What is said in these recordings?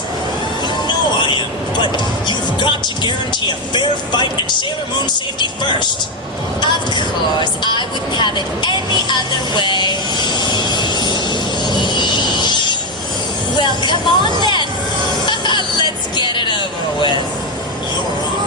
You know I am, but you've got to guarantee a fair fight and Sailor Moon's safety first. Of course, I wouldn't have it any other way. Well, come on then. Let's get it over with. You're wrong.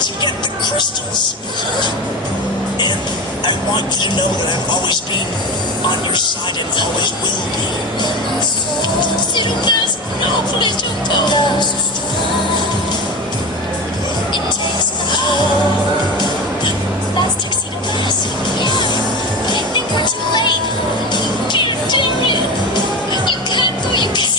To get the crystals. And I want you to know that I've always been on your side and always will be. No, please don't go. It takes control. That's Tuxedo Mask. Yeah, but I think we're too late. Dear, damn it. You can't go, you can't.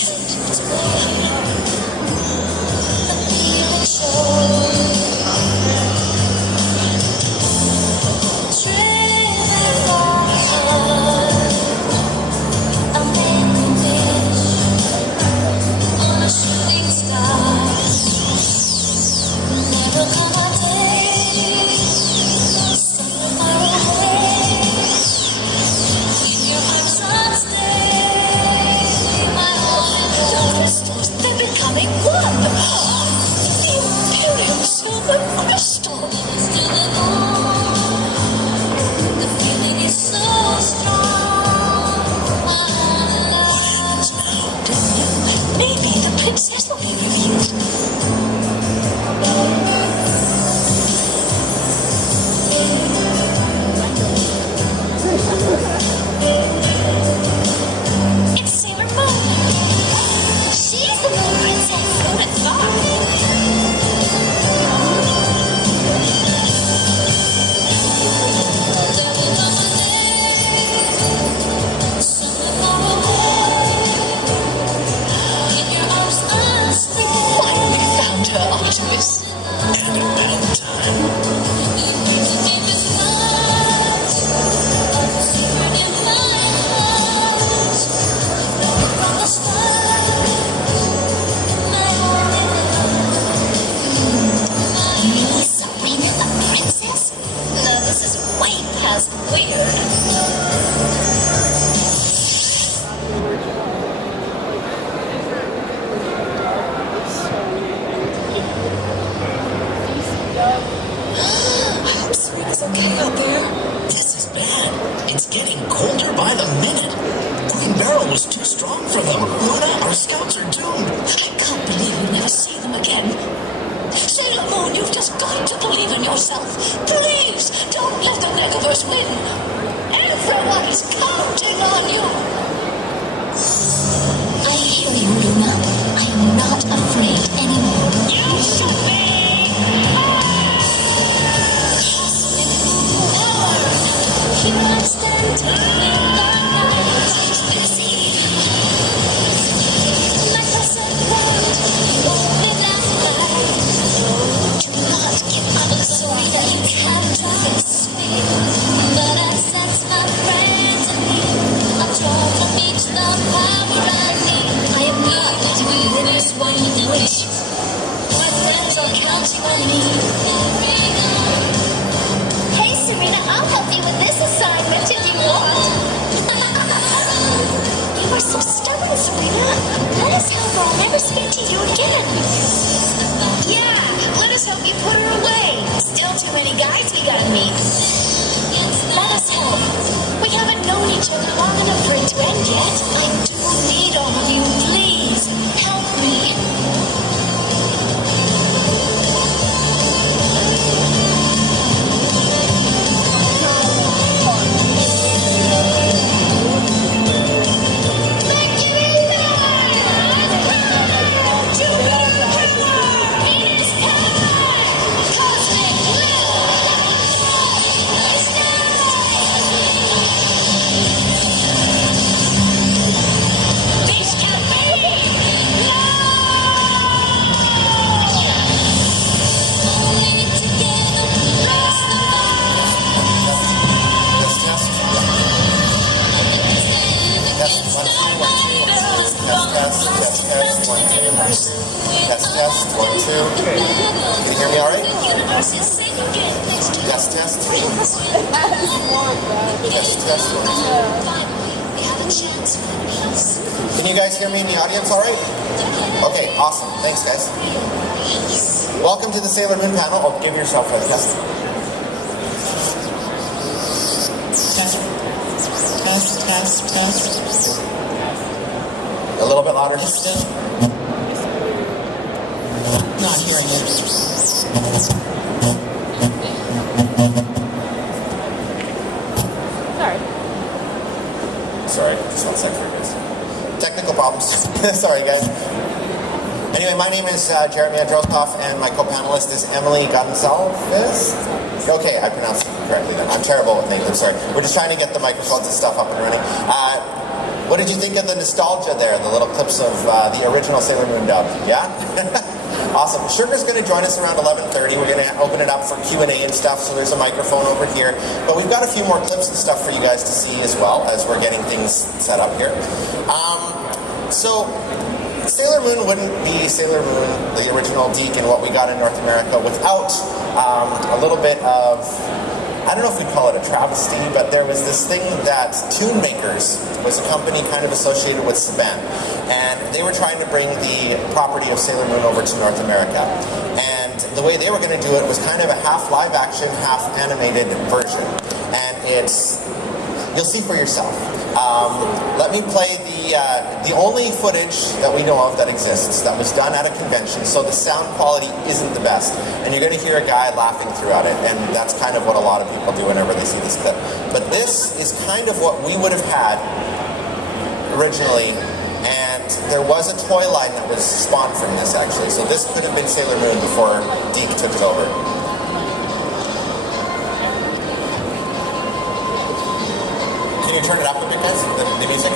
Hey, Serena, I'll help you with this assignment if you want. You are so stubborn, Serena. Let us help or I'll never speak to you again. Yeah, let us help you put her away. Still too many guys we gotta meet. Let us help. We haven't known each other long enough for it to end yet. I do need all of you. Please, help me. Beast test. 1, 2. Can you hear me all right? The universe is safe again, thanks to Test, test. three of us. Test, test. 1, 2. Finally, we have a chance for peace. Can you guys hear me in the audience all right? Okay, awesome. Thanks, guys. Welcome to the Sailor Moon panel. Oh, give yourself a test. Test. A little bit louder. Still not hearing it. Sorry, just 1 second for you guys. Technical problems. Sorry, guys. Anyway, my name is Jeremy Androscoff, and my co-panelist is Emily Gonsalves. Okay, I pronounced it correctly then. I'm terrible with names, I'm sorry. We're just trying to get the microphones and stuff up and running. What did you think of the nostalgia there, the little clips of the original Sailor Moon dub? Yeah? Awesome. Sugar's going to join us around 11:30. We're going to open it up for Q&A and stuff, so there's a microphone over here. But we've got a few more clips and stuff for you guys to see as well as we're getting things set up here. So, Sailor Moon wouldn't be Sailor Moon, the original Deke, and what we got in North America without a little bit of, I don't know if we call it a travesty, but there was this thing that Tune Makers was a company kind of associated with Saban, and they were trying to bring the property of Sailor Moon over to North America. And the way they were going to do it was kind of a half live action, half animated version. And you'll see for yourself. Let me play the only footage that we know of that exists that was done at a convention, so the sound quality isn't the best, and you're going to hear a guy laughing throughout it, and that's kind of what a lot of people do whenever they see this clip. But this is kind of what we would have had originally, and there was a toy line that was spawned from this actually, so this could have been Sailor Moon before Deke took it over. Can you turn it up a bit, guys? The music?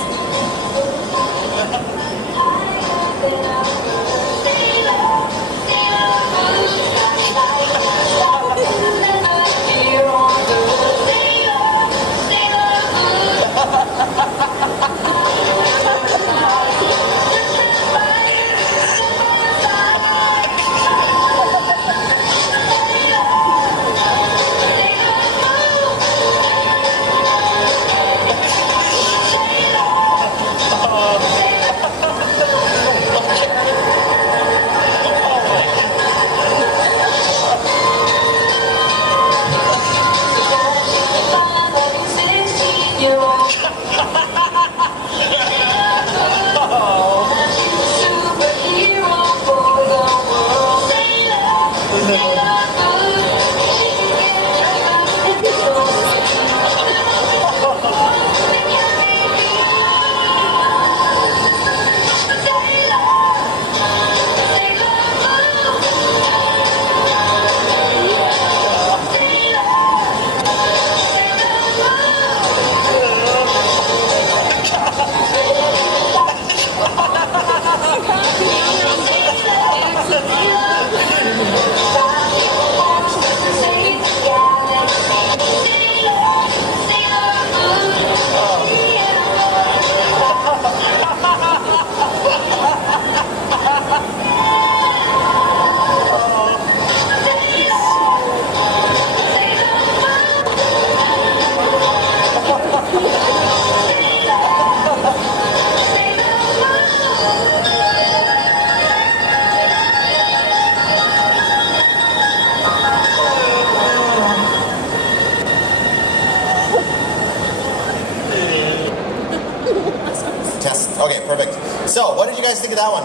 Okay, perfect. So, what did you guys think of that one?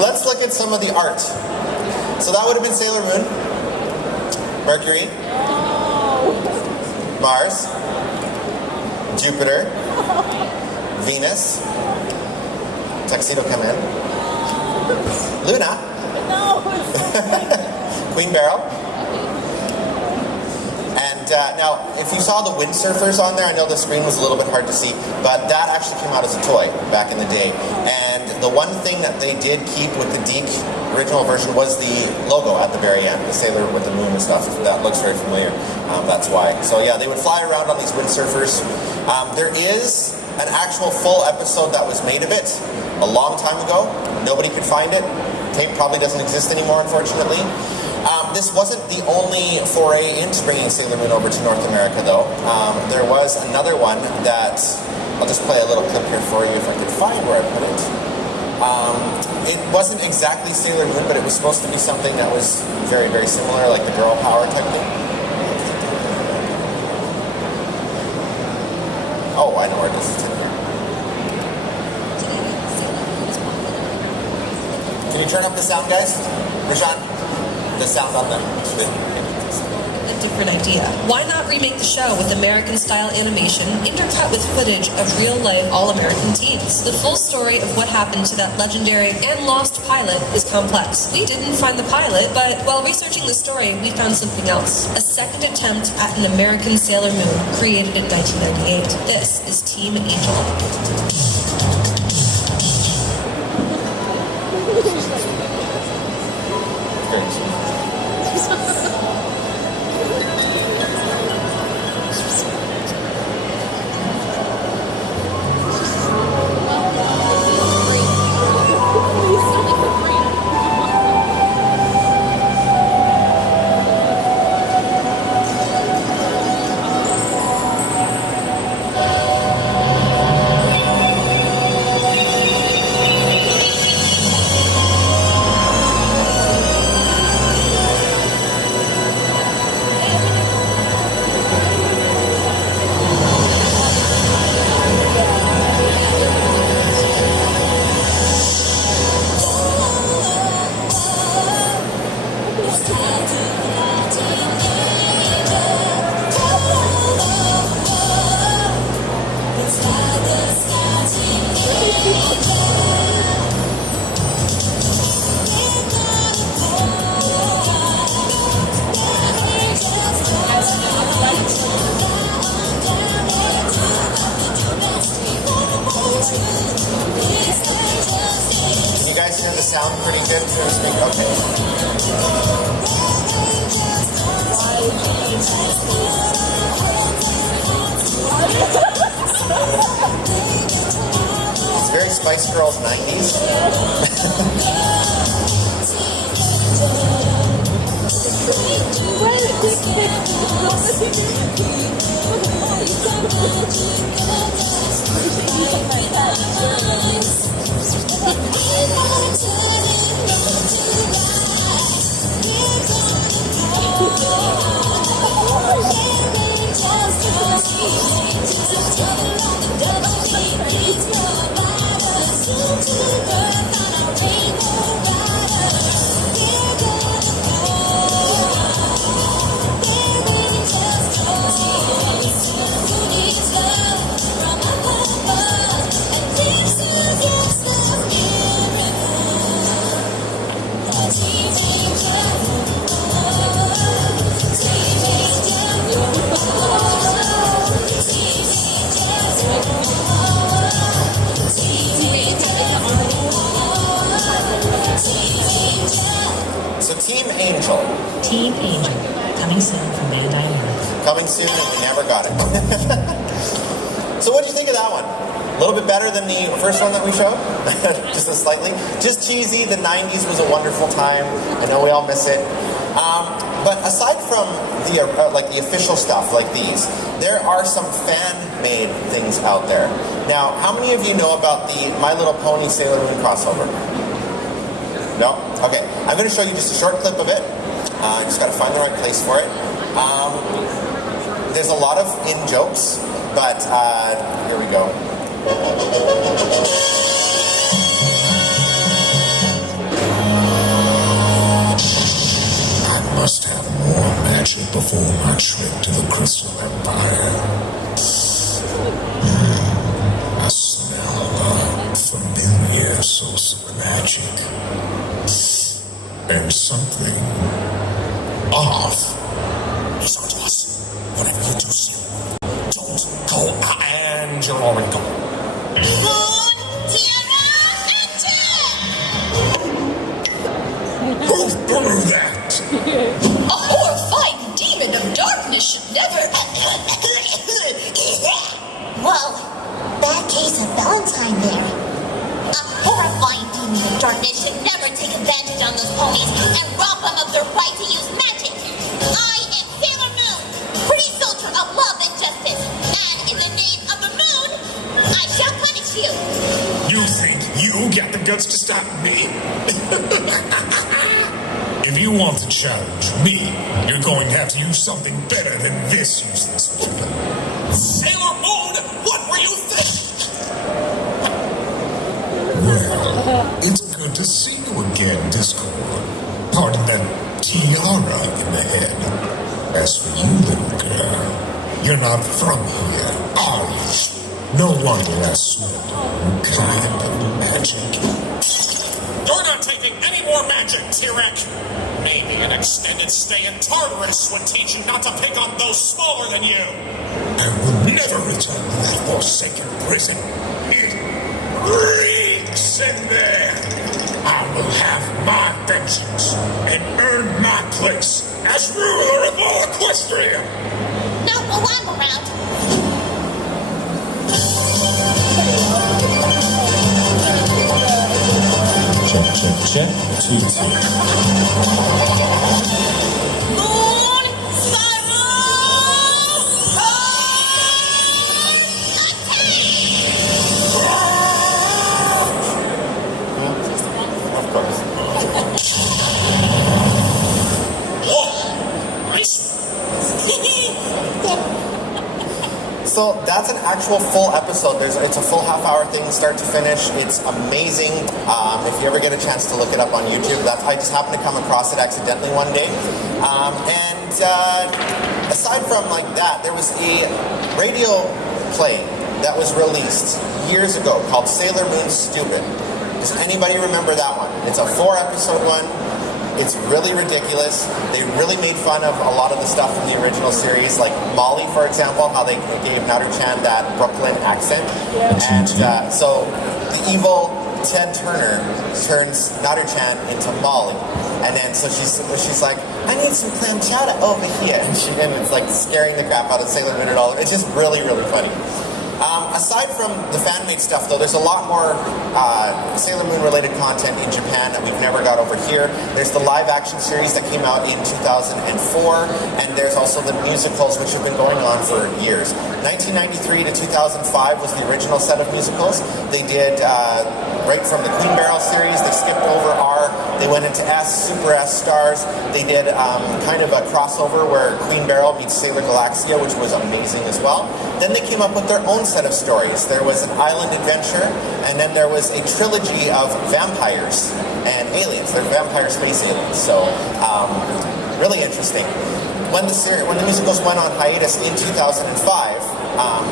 Let's look at some of the art. So that would have been Sailor Moon, Mercury, Mars, Jupiter, Venus, Tuxedo Come In, Luna, Queen Beryl. And now, if you saw the windsurfers on there, I know the screen was a little bit hard to see, but that actually came out as a toy back in the day. And the one thing that they did keep with the Deke original version was the logo at the very end, the sailor with the moon and stuff. That looks very familiar. That's why. So yeah, they would fly around on these windsurfers. There is an actual full episode that was made of it, a long time ago. Nobody could find it. Tape probably doesn't exist anymore, unfortunately. This wasn't the only foray into bringing Sailor Moon over to North America, though. There was another one that, I'll just play a little clip here for you if I could find where I put it. It wasn't exactly Sailor Moon, but it was supposed to be something that was very, very similar, like the girl power technique. Oh, I know where it is. It's in here. Can you turn up the sound, guys? Rashawn? The sound on the... A different idea. Why not remake the show with American-style animation intercut with footage of real-life all-American teens? The full story of what happened to that legendary and lost pilot is complex. We didn't find the pilot, but while researching the story, we found something else. A second attempt at an American Sailor Moon created in 1998. This is Team Angel. You guys hear the sound pretty good? It's very Spice Girls 90s. So Team Angel. Team Angel, coming soon from Bandai Namco. Coming soon, and we never got it. So what did you think of that one? A little bit better than the first one that we showed? Just a slightly. Just cheesy. The 90s was a wonderful time. I know we all miss it. But aside from the the official stuff like these, there are some fan-made things out there. Now, how many of you know about the My Little Pony Sailor Moon crossover? No? Okay. I'm going to show you just a short clip of it. I just got to find the right place for it. There's a lot of in-jokes, but here we go. I must have more magic before my trip to the Crystal Empire. I smell a familiar source of magic. And something off. It's not awesome. Whatever you do, Sam, don't go and you're already gone. Who threw that? A horrifying demon of darkness should never... Whoa, bad case of Valentine there. A guts to stop me? If you want to challenge me, you're going to have to use something better than this useless weapon. Sailor Moon, what were you thinking? Well, it's good to see you again, Discord. Pardon that tiara in the head. As for you, little girl, you're not from here, are you? No wonder I smelled all kind of magic. You're not taking any more magic, T-Rex. Maybe an extended stay in Tartarus would teach you not to pick on those smaller than you. I will never return to that forsaken prison. It reeks in there. I will have my vengeance and earn my place as ruler of all Equestria. Not while I'm around. Check. 2, 2. Moon, spiral, Of course. Whoa! Nice. So that's an actual full episode. It's a full half-hour thing, start to finish. It's amazing. If you ever get a chance to look it up on YouTube, I just happened to come across it accidentally one day. Aside from like that, there was a radio play that was released years ago called Sailor Moon Stupid. Does anybody remember that one? It's a 4-episode one. It's really ridiculous. They really made fun of a lot of the stuff from the original series, like Molly, for example, how they gave Naru-chan that Brooklyn accent. And so the evil Ted Turner turns Naru-chan into Molly. And then so she's like, I need some clam chowder over here. And it's like scaring the crap out of Sailor Moon and all. It's just really, really funny. Aside from the fan-made stuff, though, there's a lot more Sailor Moon-related content in Japan that we've never got over here. There's the live-action series that came out in 2004, and there's also the musicals, which have been going on for years. 1993 to 2005 was the original set of musicals. They did right from the Queen Barrel series. They skipped over R. They went into S, Super S Stars. They did kind of a crossover where Queen Barrel meets Sailor Galaxia, which was amazing as well. Then they came up with their own set of stories. There was an island adventure, and then there was a trilogy of vampires and aliens. They're vampire space aliens. So really interesting. When the musicals went on hiatus in 2005,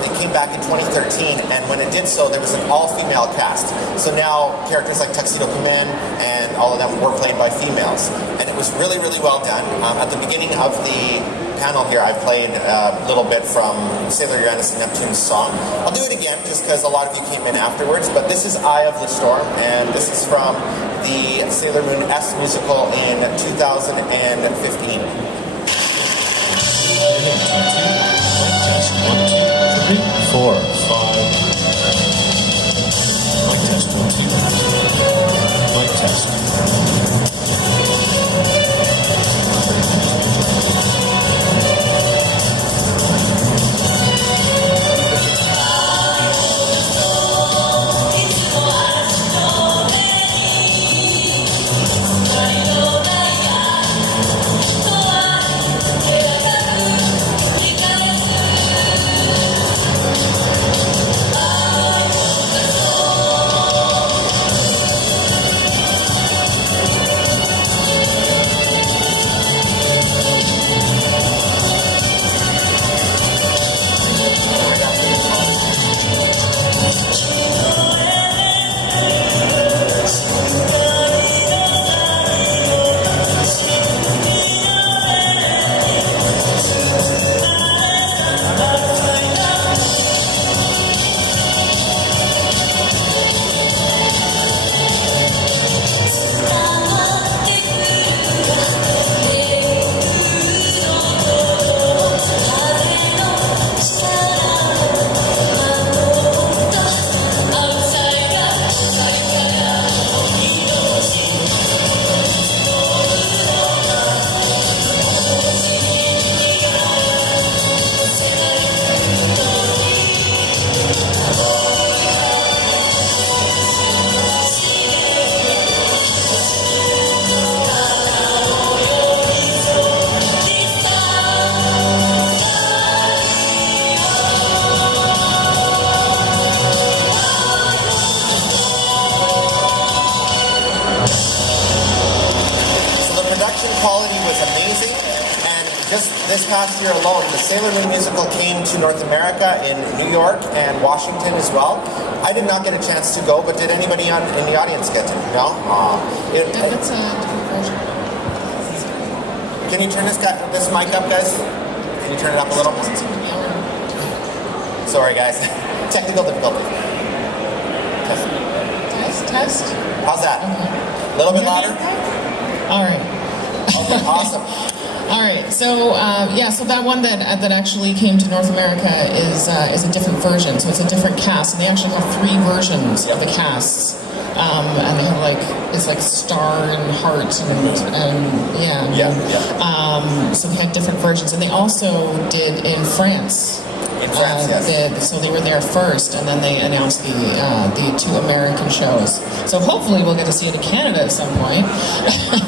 it came back in 2013, and when it did so, there was an all-female cast. So now characters like Tuxedo Command and all of them were played by females, and it was really, really well done. At the beginning of the panel here, I played a little bit from Sailor Uranus and Neptune's song. I'll do it again just because a lot of you came in afterwards, but this is Eye of the Storm, and this is from the Sailor Moon S musical in 2015. 1, 2, 3, 4, 5. Mic test 1, 2. Mic test. past year alone, the Sailor Moon musical came to North America in New York and Washington as well. I did not get a chance to go, but did anybody in the audience get to? No? It's a different version. Can you turn this mic up, guys? Can you turn it up a little? Sorry, guys. Technical difficulty. Test. How's that? Okay. A little bit louder? All right. Okay, awesome. All right. So so that one that actually came to North America is a different version. So it's a different cast, and they actually have 3 versions of the casts. And they have it's like star and heart and yeah. So they had different versions, and they also did in France. In France, yes. So they were there first, and then they announced the 2 American shows. So hopefully we'll get to see it in Canada at some point.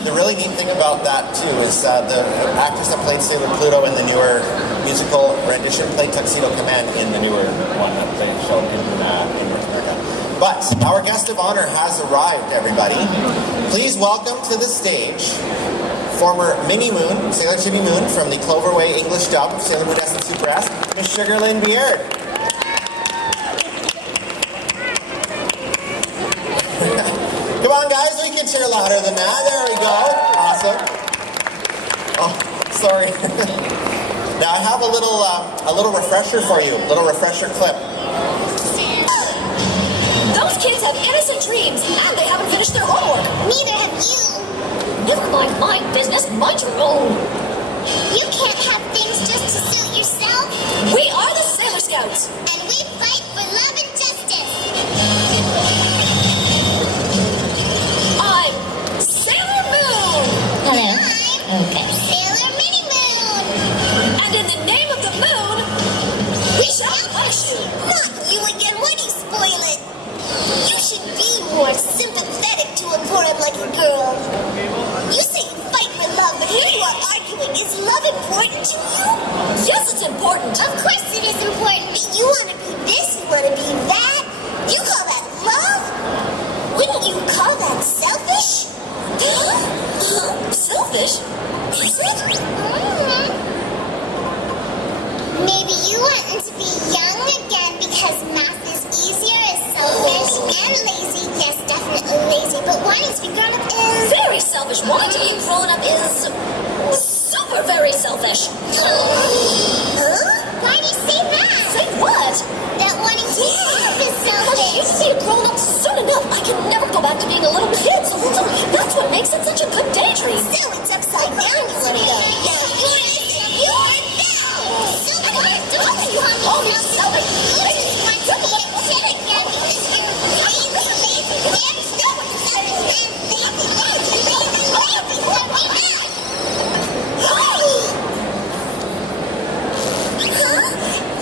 The really neat thing about that too is the actress that played Sailor Pluto in the newer musical rendition played Tuxedo Command in the newer one that they showed in North America. But our guest of honor has arrived, everybody. Please welcome to the stage former Minnie Moon, Sailor Chibi Moon, from the Cloverway English dub of Sailor Moon S and Super S, Miss Sugar Lynn Beard. Come on, guys, we can cheer louder than that. There we go. Awesome. Oh, sorry. Now I have a little refresher for you, a little refresher clip. Those kids have innocent dreams, and they haven't finished their homework. Neither have you. Never mind my business, mind your own. You can't have things just to suit yourself. We are the Sailor Scouts. And we fight for love and justice. I'm Sailor Moon. Hello. Okay. Sailor Minnie Moon. And in the name of the moon, we shall punish you. Not you again. Why do you spoil it? You should be more sympathetic to a poem like a girl. You say you fight for love, but here you are arguing. Is love important to you? Yes, it's important. Of course it is important, but you want to be this, you want to be that. You call that love? Wouldn't you call that selfish? Selfish? Is it? Maybe you want to be young again because math is easier, is selfish, and lazy. Yes, definitely lazy, but wanting to be grown up is... Very selfish. Wanting to be grown up is super very selfish. Huh? Why do you say that? Say what? That wanting to grow up is I selfish. used to be a grown up soon enough. I can never go back to being a little kid, so that's what makes it such a good daydream. So it's upside down, you want to go. No, you're this, you're that. So Oh, you're selfish. I just want to be a kid again because you're lazy, and stubborn,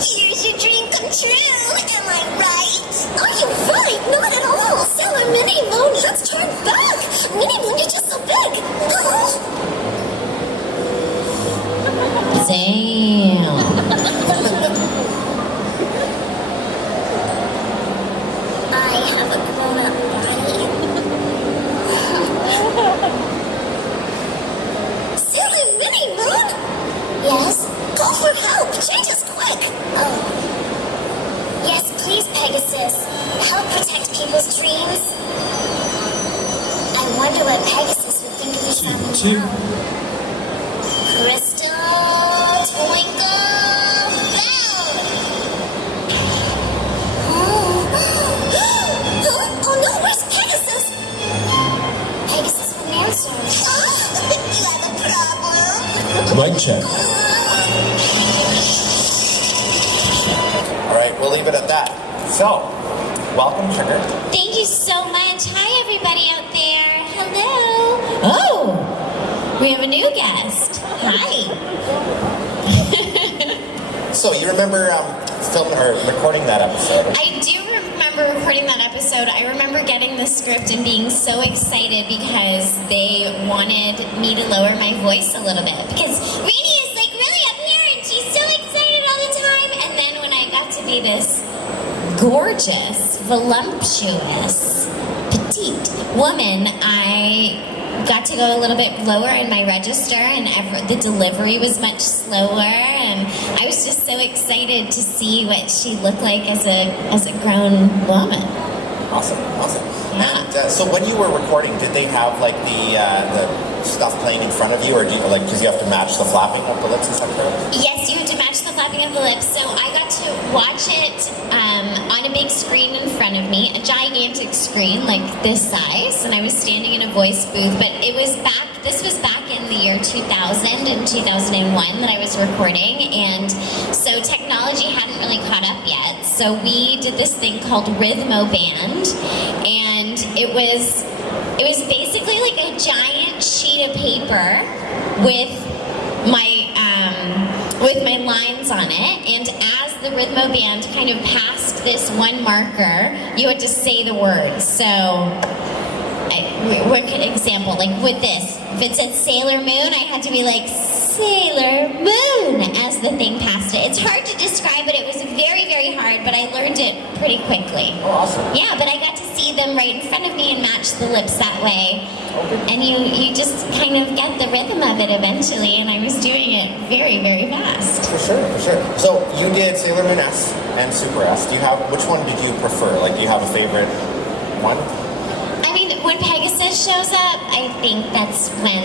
Here's your dream come true, am I right? Are you right? Not at all. Sailor Minnie Moon, let's turn back. Minnie Moon, you're just so big. Damn. I have a grown-up body. Sailor Minnie Moon? Yes? Call for help. Change us quick. Oh. Yes, please, Pegasus. Help protect people's dreams. I wonder what Pegasus would think of this family now. Crystal, twinkle, bell. Oh no, where's Pegasus? Pegasus wouldn't answer. You have a problem? Mic check. All right, we'll leave it at that. So, welcome, Sugar. Thank you so much. Hi, everybody out there. Hello. Oh, we have a new guest. Hi. So, you remember filming or recording that episode? I do remember recording that episode. I remember getting the script and being so excited because they wanted me to lower my voice a little bit. Because Rainey is like really up here and she's so excited all the time. And then when I got to be this gorgeous, voluptuous, petite woman, I got to go a little bit lower in my register, and the delivery was much slower, and I was just so excited to see what she looked like as a grown woman. Awesome. Yeah. And so when you were recording, did they have like the stuff playing in front of you, or do you, like, because you have to match the flapping of the lips and stuff? Yes, you have to match the flapping of the lips. So I got to watch it on a big screen in front of me, a gigantic screen like this size, and I was standing in a voice booth. But this was back in the year 2000 and 2001 that I was recording, and so technology hadn't really caught up yet. So we did this thing called Rhythmo Band, and it was basically like a giant sheet of paper with my lines on it, and as the Rhythmo Band kind of passed this one marker, you had to say the words. So, example, like with this, if it said Sailor Moon, I had to be like, Sailor Moon, as the thing passed it. It's hard to describe, but it was very, very hard, but I learned it pretty quickly. Oh, awesome. Yeah, but I got to see them right in front of me and match the lips that way. Okay. And you just kind of get the rhythm of it eventually, and I was doing it very, very fast. For sure. So you did Sailor Moon S and Super S. Which one did you prefer? Like, do you have a favorite one? I mean, when Pegasus shows up, I think that's when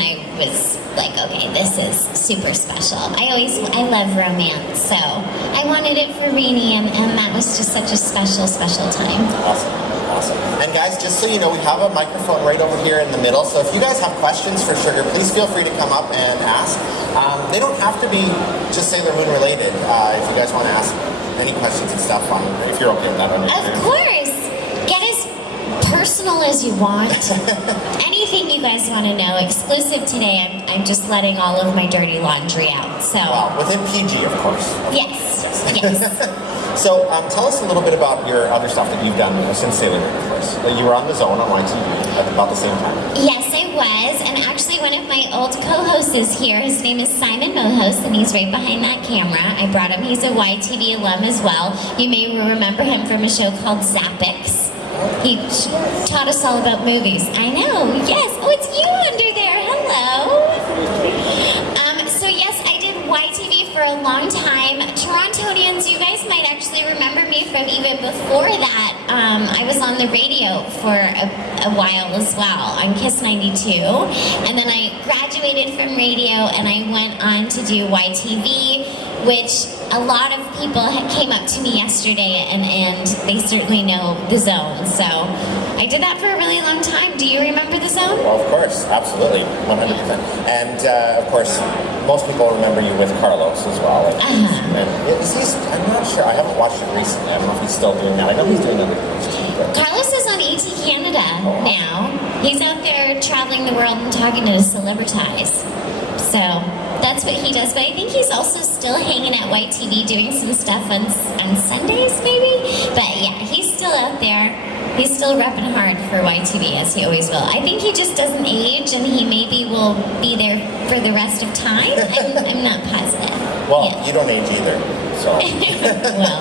I was like, okay, this is super special. I love romance, so I wanted it for Rainy, and that was just such a special, special time. Awesome. And guys, just so you know, we have a microphone right over here in the middle, so if you guys have questions for Sugar, please feel free to come up and ask. They don't have to be just Sailor Moon related. If you guys want to ask any questions and stuff, if you're okay with that. Of course. Get as personal as you want. Anything you guys want to know. Exclusive today, I'm just letting all of my dirty laundry out. So. Wow, within PG, of course. Yes. So tell us a little bit about your other stuff that you've done since Sailor Moon, of course. You were on The Zone on YTV at about the same time. Yes, I was. And actually one of my old co-hosts is here. His name is Simon Mohos, and he's right behind that camera. I brought him. He's a YTV alum as well. You may remember him from a show called Zappix. He taught us all about movies. I know, yes. Oh, it's you under there. Hello. So yes, I did YTV for a long time. Torontonians, you guys might actually remember me from even before that. I was on the radio for a while as well, on Kiss 92. And then I graduated from radio and I went on to do YTV, which a lot of people came up to me yesterday, and they certainly know The Zone. So I did that for a really long time. Do you remember The Zone? Well, of course, absolutely, 100%. And of course, most people remember you with Carlos as well. And I'm not sure. I haven't watched it recently. I don't know if he's still doing that. I know he's doing other things too. Carlos is on ET Canada now. He's out there traveling the world and talking to celebrities. So that's what he does. But I think he's also still hanging at YTV doing some stuff on Sundays, maybe. But yeah, he's still out there. He's still repping hard for YTV, as he always will. I think he just doesn't age, and he maybe will be there for the rest of time. I'm not positive. Well, you don't age either, so. Well.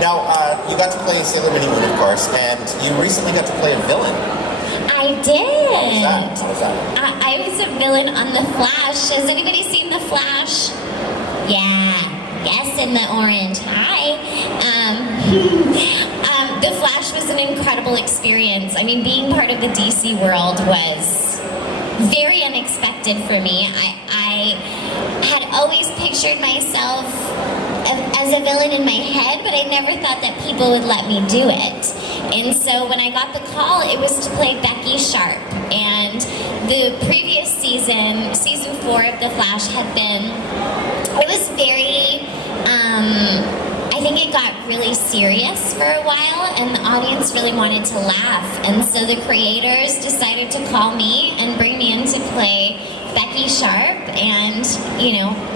Now, you got to play Sailor Moon, of course, and you recently got to play a villain. I did. How was that? I was a villain on The Flash. Has anybody seen The Flash? Yeah. Yes, in the orange. Hi. The Flash was an incredible experience. I mean, being part of the DC world was very unexpected for me. I had always pictured myself as a villain in my head, but I never thought that people would let me do it. And so when I got the call, it was to play Becky Sharp. And the previous season 4 of The Flash it was very, I think it got really serious for a while, and the audience really wanted to laugh. And so the creators decided to call me and bring me in to play Becky Sharp and,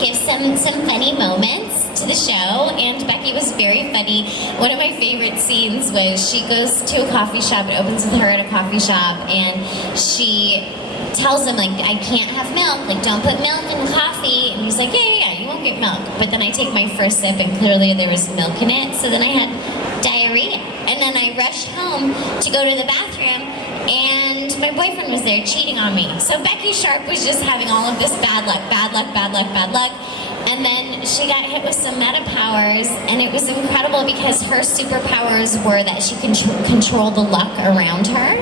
give some funny moments to the show. And Becky was very funny. One of my favorite scenes was she goes to a coffee shop. It opens with her at a coffee shop, and she tells him, like, I can't have milk, like, don't put milk in coffee. And he's like, yeah, you won't get milk. But then I take my first sip, and clearly there was milk in it, so then I had diarrhea. And then I rushed home to go to the bathroom, and my boyfriend was there cheating on me. So Becky Sharp was just having all of this bad luck, bad luck, bad luck, bad luck. And then she got hit with some meta powers, and it was incredible because her superpowers were that she can control the luck around her.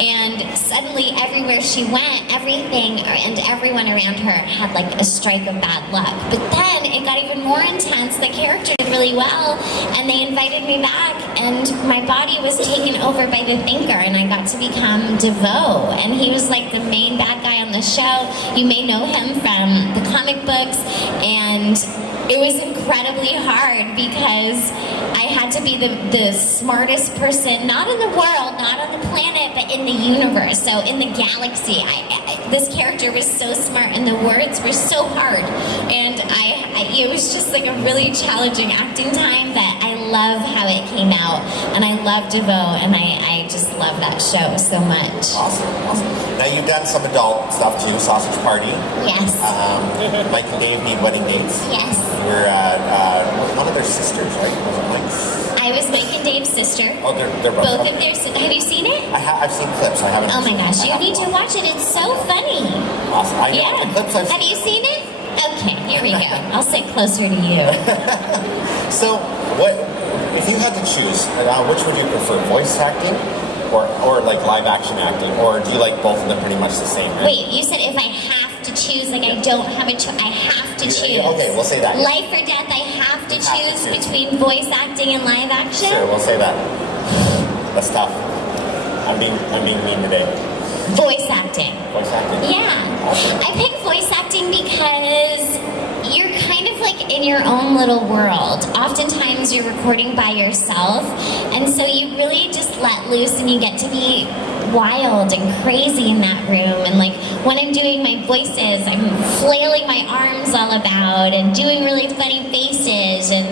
And suddenly, everywhere she went, everything and everyone around her had like a strike of bad luck. But then it got even more intense. The character did really well, and they invited me back, and my body was taken over by the Thinker, and I got to become DeVoe. And he was like the main bad guy on the show. You may know him from the comic books, and it was incredibly hard because I had to be the smartest person, not in the world, not on the planet, but in the universe. So in the galaxy, this character was so smart, and the words were so hard. And it was just like a really challenging acting time, but I love how it came out, and I love DeVoe, and I just love that show so much. Awesome. Now you've done some adult stuff too, Sausage Party. Yes. Mike and Dave Need Wedding Dates. Yes. You were one of their sisters, right? Was it Mike's? I was Mike and Dave's sister. Oh, they're Both okay. of their. Have you seen it? I've seen clips. I haven't. Oh my gosh, you I need to watch it. It's so funny. Awesome. I know Yeah. the clips I've Have you seen it? Okay, here we go. I'll sit closer to you. So, what if you had to choose? Which would you prefer, voice acting, or like live action acting, or do you like both of them pretty much the same? Right? Wait, you said if I have to choose, like I don't have a choice. I have to choose. Okay, we'll say that. Life or death, I have to You have to choose choose. between voice acting and live action. Sure, we'll say that. That's tough. I'm being mean today. Voice acting. Voice acting. Yeah. Awesome. I pick voice acting because you're kind of like in your own little world. Oftentimes you're recording by yourself, and so you really just let loose and you get to be wild and crazy in that room. And like when I'm doing my voices, I'm flailing my arms all about and doing really funny faces, and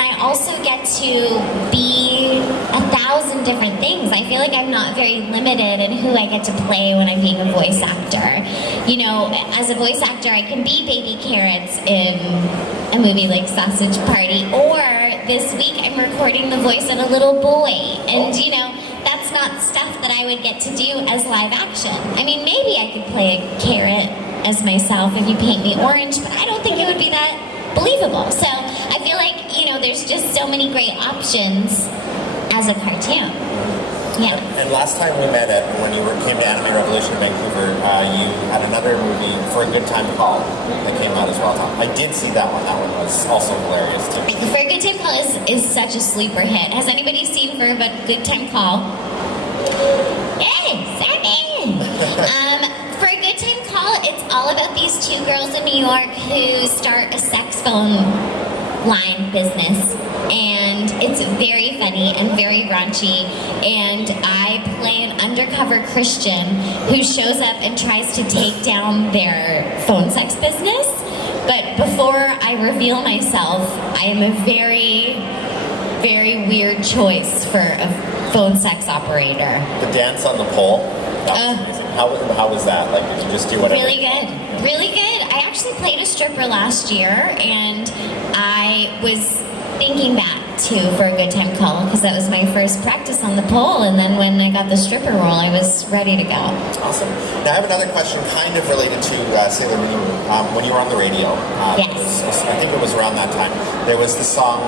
I also get to be 1,000 different things. I feel like I'm not very limited in who I get to play when I'm being a voice actor. You know, as a voice actor, I can be Baby Carrots in a movie like Sausage Party, or this week I'm recording the voice of a little boy, and you know, that's not stuff that I would get to do as live action. I mean, maybe I could play a carrot as myself if you paint me orange, but I don't think it would be that believable. So I feel like, you know, there's just so many great options as a cartoon. Yeah. And last time we met when you came to Anime Revolution in Vancouver, you had another movie, For a Good Time Call, that came out as well. I did see that one. That one was also hilarious too. For a Good Time Call is such a sleeper hit. Has anybody seen For a Good Time Call? Hey, Sammy! For a Good Time Call, it's all about these two girls in New York who start a sex phone line business, and it's very funny and very raunchy, and I play an undercover Christian who shows up and tries to take down their phone sex business. But before I reveal myself, I am a very, very weird choice for a phone sex operator. The dance on the pole, that was amazing. How was that? Like, did you just do whatever? Really good. Really good. I actually played a stripper last year, and I was thinking back to For a Good Time Call because that was my first practice on the pole, and then when I got the stripper role, I was ready to go. Awesome. Now I have another question kind of related to Sailor Moon. When you were on the radio, Yes. I think it was around that time, there was the song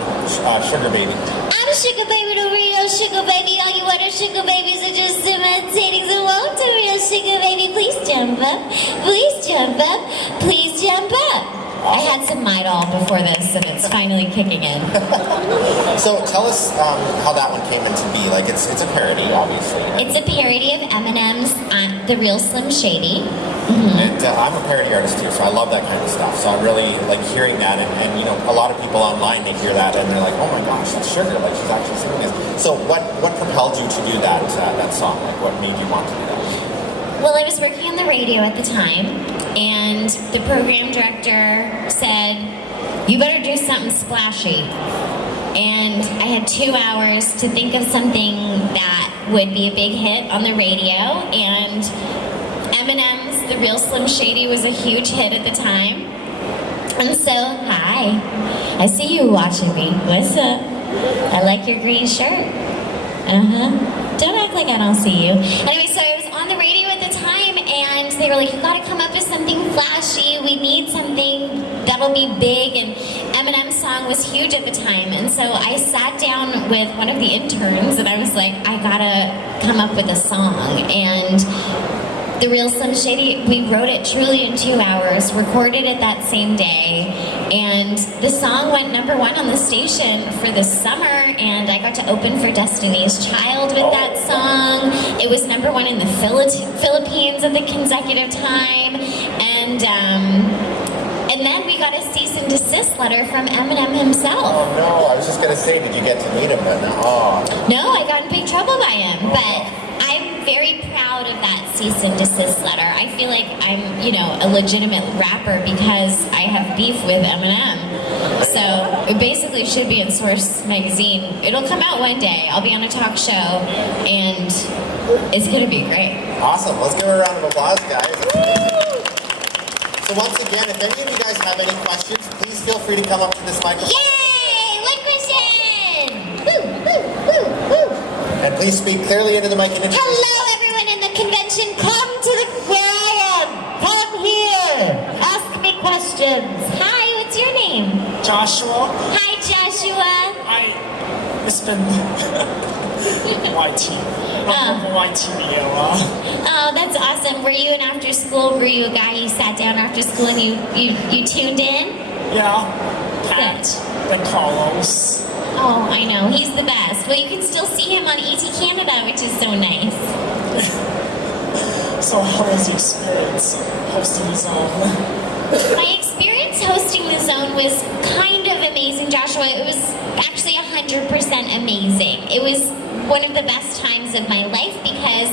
Sugar Baby. I'm Sugar Baby, the real Sugar Baby. All you other Sugar Babies are just imitating the won't the real Sugar Baby. Please jump up. Please jump up. Please jump up. I had some Midol before this, and it's finally kicking in. So tell us how that one came into be. Like, it's a parody, obviously. It's a parody of Eminem's The Real Slim Shady. And I'm a parody artist too, so I love that kind of stuff. So I really like hearing that, and you know, a lot of people online, they hear that and they're like, oh my gosh, that's Sugar, like she's actually singing this. So what propelled you to do that song? Like, what made you want to do that? Well, I was working on the radio at the time, and the program director said, you better do something splashy. And I had 2 hours to think of something that would be a big hit on the radio, and Eminem's The Real Slim Shady was a huge hit at the time. And so, hi, I see you watching me. What's up? I like your green shirt. Don't act like I don't see you. Anyway, so I was on the radio at the time, and they were like, you gotta come up with something flashy. We need something that'll be big. And Eminem's song was huge at the time. And so I sat down with one of the interns, and I was like, I gotta come up with a song. And The Real Slim Shady, we wrote it truly in 2 hours, recorded it that same day, and the song went #1 on the station for the summer, and I got to open for Destiny's Child with that song. It was #1 in the Philippines at the consecutive time, and then we got a cease and desist letter from Eminem himself. Oh no, I was just gonna say, did you get to meet him? But no. Oh. No, I got in big trouble by him, but I'm very proud of that cease and desist letter. I feel like I'm, a legitimate rapper because I have beef with Eminem. So it basically should be in Source magazine. It'll come out one day. I'll be on a talk show, and it's gonna be great. Awesome. Let's give her a round of applause, guys. So once again, if any of you guys have any questions, please feel free to come up to this microphone. Yay! One question! Woo, woo, woo, woo. And please speak clearly into the mic and introduce Hello, everyone in the convention. Come to where I am. Come here. Ask me questions. Hi, what's your name? Joshua, Hi, Joshua. it's been YT. Oh, that's awesome. Were you an after school? Were you a guy you sat down after school and you tuned in? Yeah, Pat, and Carlos. Oh, I know. He's the best. Well, you can still see him on ET Canada, which is so nice. So how was the experience hosting the Zone? My experience hosting the Zone was kind of amazing, Joshua. It was actually 100% amazing. It was one of the best times of my life because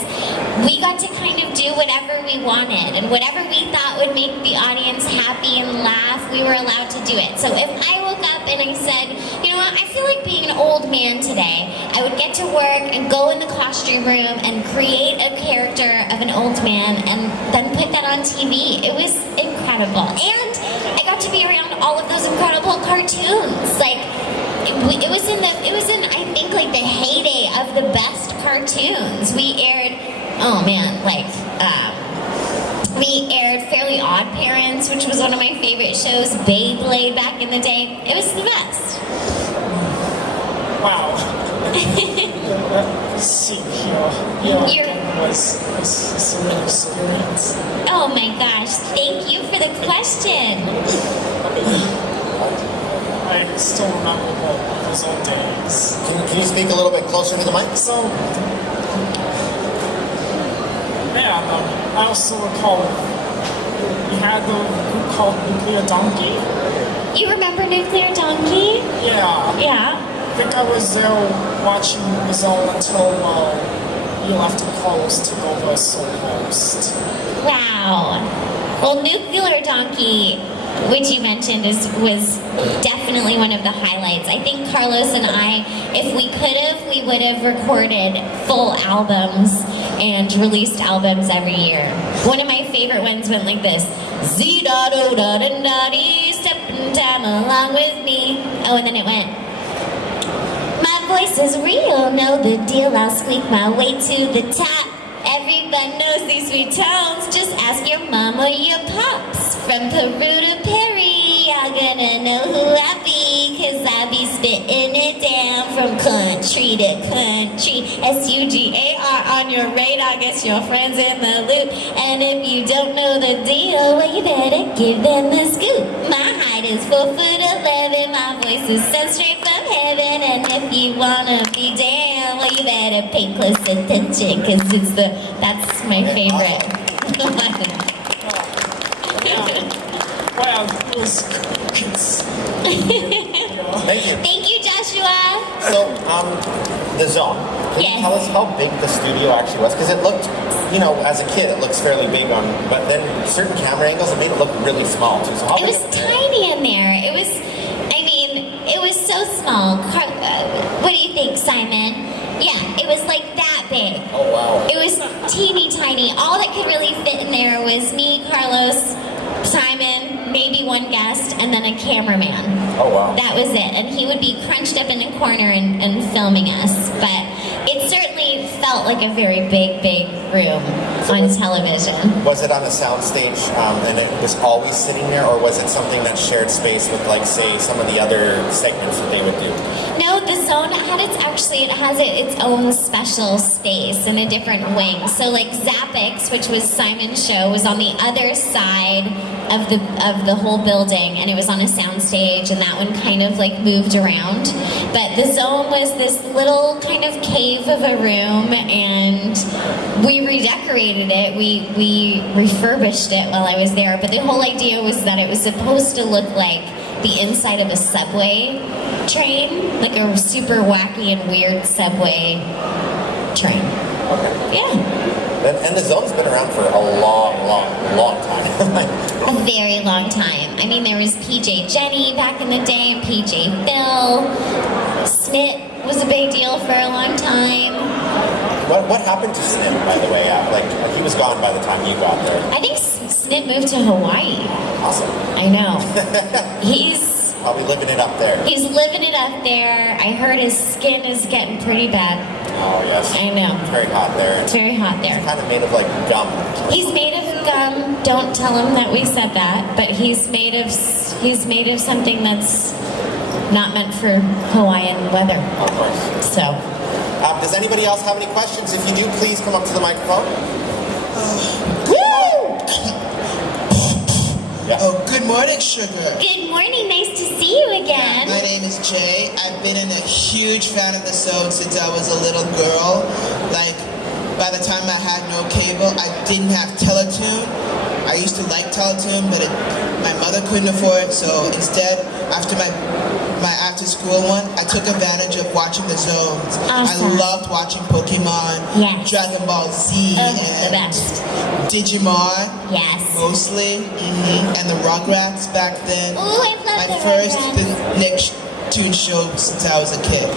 we got to kind of do whatever we wanted, and whatever we thought would make the audience happy and laugh, we were allowed to do it. So if I woke up and I said, you know what, I feel like being an old man today, I would get to work and go in the costume room and create a character of an old man and then put that on TV. It was incredible. And I got to be around all of those incredible cartoons. Like, it was in I think like the heyday of the best cartoons. We aired we aired Fairly Odd Parents, which was one of my favorite shows, Beyblade back in the day. It was the best. Wow. See here. Was a real experience. Oh my gosh, thank you for the question. I still remember those old days. Can you speak a little bit closer to the mic? So, I also recall we had the group called Nuclear Donkey. You remember Nuclear Donkey? Yeah. Yeah. I think I was there watching the Zone until you left and Carlos took over as sole host. Wow. Well, Nuclear Donkey, which you mentioned, was definitely one of the highlights. I think Carlos and I, if we could have, we would have recorded full albums and released albums every year. One of my favorite ones went like this. Z-da-do-da-da-da-dee, step in time along with me. Oh, and then it went. My voice is real, know the deal, I'll squeak my way to the top. Everyone knows these sweet tones, just ask your mom or your pops. From Peru to Perry, y'all gonna know who I be, cause I be spitting it down from country to country. S-U-G-A-R on your radar, guess your friends in the loop. And if you don't know the deal, well you better give them the scoop. My height is 4'11", my voice is sent straight from heaven. And if you wanna be down, well you better pay close attention, cause that's my favorite. Wow, it was Thank you. Thank you, Joshua. So, the Zone. Can you tell us how big the studio actually was? Because it looked, as a kid, it looks fairly big but then certain camera angles, it made it look really small too. So how It was tiny in there. It was so small. What do you think, Simon? Yeah, it was like that big. Oh, wow. It was teeny tiny. All that could really fit in there was me, Carlos, Simon, maybe one guest, and then a cameraman. Oh, wow. That was it. And he would be crunched up in a corner and filming us. But it certainly felt felt like a very big room on television. Was it on a soundstage and it was always sitting there, or was it something that shared space with, like, say, some of the other segments that they would do? No, the zone had its own special space in a different wing. So like Zappix, which was Simon's show, was on the other side of the whole building, and it was on a soundstage, and that one kind of like moved around. But the zone was this little kind of cave of a room, and we redecorated it. We refurbished it while I was there. But the whole idea was that it was supposed to look like the inside of a subway train, like a super wacky and weird subway train. Okay. Yeah. And the zone's been around for a long time. A very long time. I mean, there was PJ Jenny back in the day, and PJ Phil. Snit was a big deal for a long time. What happened to Snip, by the way? He was gone by the time you got there. I think Snip moved to Hawaii. Awesome. I know. He's probably living it up there. He's living it up there. I heard his skin is getting pretty bad. Oh, yes. I know. It's very hot there. It's very hot there. It's kind of made of, like, gum. He's made of gum. Don't tell him that we said that. But he's made of something that's not meant for Hawaiian weather. Of course. So. Does anybody else have any questions? If you do, please come up to the microphone. Yeah. Oh, good morning, Sugar. Good morning. Nice to see you again. My name is Jay. I've been a huge fan of the show since I was a little girl. Like, by the time I had no cable, I didn't have Teletoon. I used to like Teletoon, but my mother couldn't afford it, so instead, after my after-school one, I took advantage of watching the zones. Awesome. I loved watching Pokemon, yes. Dragon Ball Z, and the best. Digimon, yes, mostly, and the Rugrats back then. Ooh, I love my the first Rugrats. Nicktoon show since I was a kid.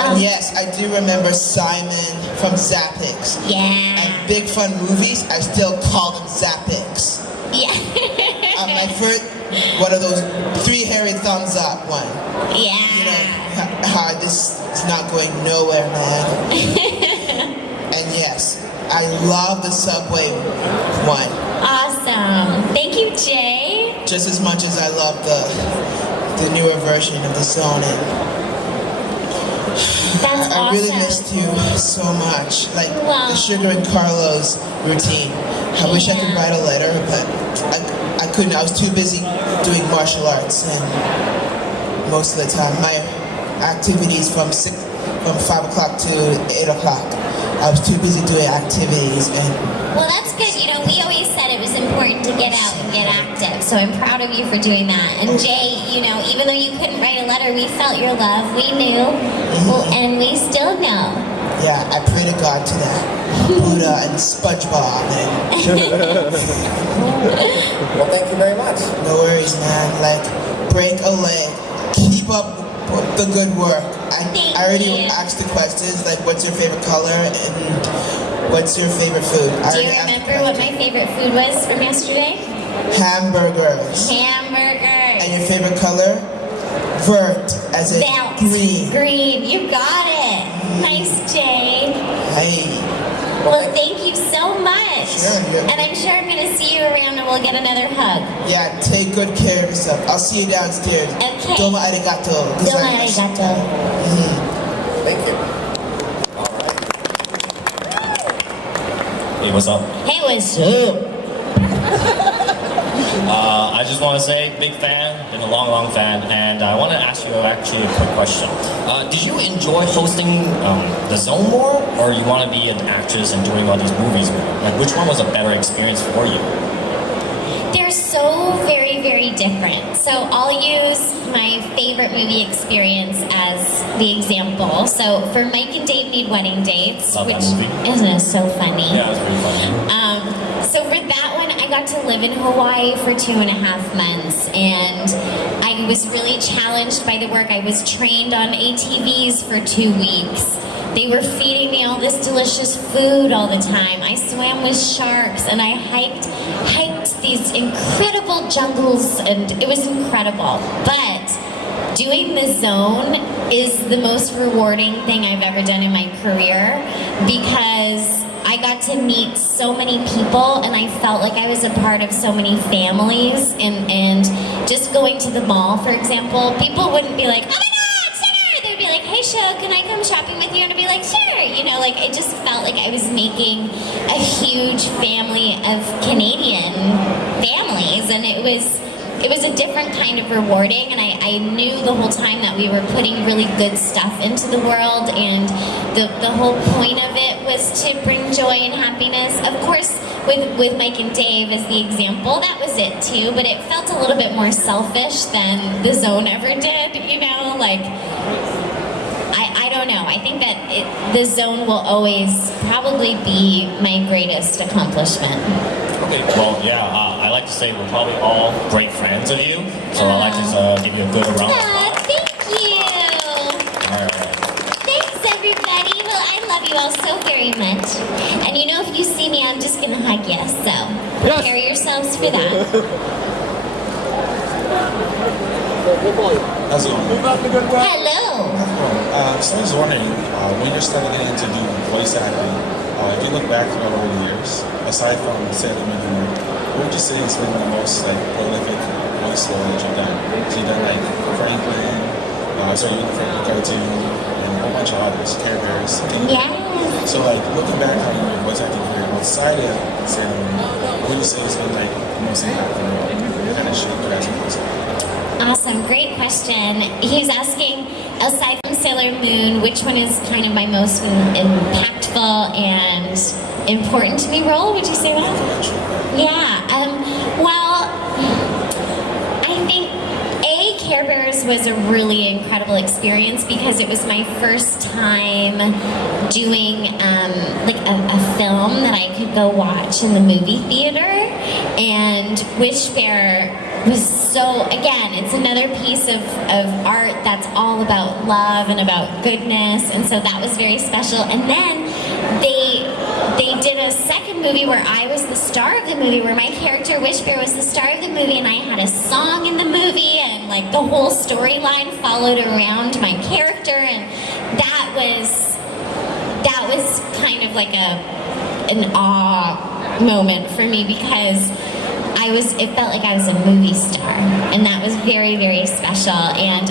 And yes, I do remember Simon from Zappix. Yeah. And Big Fun Movies, I still call them Zappix. Yeah. My first, one of those 3 hairy thumbs up one. Yeah. You know, this is not going nowhere, man. And yes, I love the Subway one. Awesome. Thank you, Jay. Just as much as I love the newer version of the Zone. That's I really missed you so much. Like the Sugar and Carlos routine. I wish I could write a letter, but I couldn't. I was too busy doing martial arts, and most of the time my activities from 5 o'clock to 8 o'clock. I was too busy doing activities. Well, that's good. You know, we always said it was important to get out and get active, so I'm proud of you for doing that. And Jay, you know, even though you couldn't write a letter, we felt your love. We knew, and we still know. Yeah, I pray to God to that. Buddha and SpongeBob. Well, thank you very much. No worries, man. Like, break a leg. Keep up the good work. I already asked the questions, like, what's your favorite color and what's your favorite food? Do you remember what my favorite food was from yesterday? Hamburgers. Hamburgers. And your favorite color? Vert, as in green. Green. You got it. Nice, Jay. Hey. Well, thank you so much. Sure, yeah. And I'm sure I'm going to see you around and we'll get another hug. Yeah, take good care of yourself. I'll see you downstairs. Okay. Domo arigato. Domo arigato. Thank you. Hey, what's up? Hey, what's up? I just want to say, big fan, been a long fan, and I want to ask you actually a quick question. Did you enjoy hosting the Zone more, or you want to be an actress and doing all these movies more? Like, which one was a better experience for you? They're so very different. So I'll use my favorite movie experience as the example. So for Mike and Dave Need Wedding Dates, Love which that movie. isn't it so funny? Yeah, it was pretty funny. So for that one, I got to live in Hawaii for 2.5 months, and I was really challenged by the work. I was trained on ATVs for 2 weeks. They were feeding me all this delicious food all the time. I swam with sharks, and I hiked these incredible jungles, and it was incredible. But doing the zone is the most rewarding thing I've ever done in my career because I got to meet so many people and I felt like I was a part of so many families and just going to the mall, for example, people wouldn't be like, oh my God, sure! They'd be like, hey, Shug, can I come shopping with you? And I'd be like, sure! You know, like, it just felt like I was making a huge family of Canadian families, and it was a different kind of rewarding, and I knew the whole time that we were putting really good stuff into the world, and the whole point of it was to bring joy and happiness. Of course, with Mike and Dave as the example, that was it too, but it felt a little bit more selfish than the zone ever did, you know, like, I don't know. I think that the zone will always probably be my greatest accomplishment. Okay, well, yeah, I like to say we're probably all great friends of you, so I'd like to give you a good round of applause. Thank you. All right. Thanks, everybody. Well, I love you all so very much. And you know, if you see me, I'm just going to hug you, so prepare yourselves for that. How's it going? Hello. So I was wondering, when you're starting to get into doing voice acting, if you look back over the years, aside from Sailor Moon humor, what would you say has been the most prolific voice role that you've done? So you've done like Franklin, Franklin cartoon, and a whole bunch of others, Care Bears. Yeah. So looking back on your voice acting career outside of Sailor Moon, what would you say has been the most impactful role? What kind of shape you guys are? Awesome, great question. He's asking, aside from Sailor Moon, which one is kind of my most impactful and important to me role? Would you say that? Yeah. Well, I think Care Bears was a really incredible experience because it was my first time doing a film that I could go watch in the movie theater, and Wish Bear was so, again, it's another piece of art that's all about love and about goodness, and so that was very special. And then they did a second movie where I was the star of the movie, where my character Wish Bear was the star of the movie, and I had a song in the movie, and the whole storyline followed around my character, and that was kind of like an awe moment for me because it felt like I was a movie star, and that was very, very special. And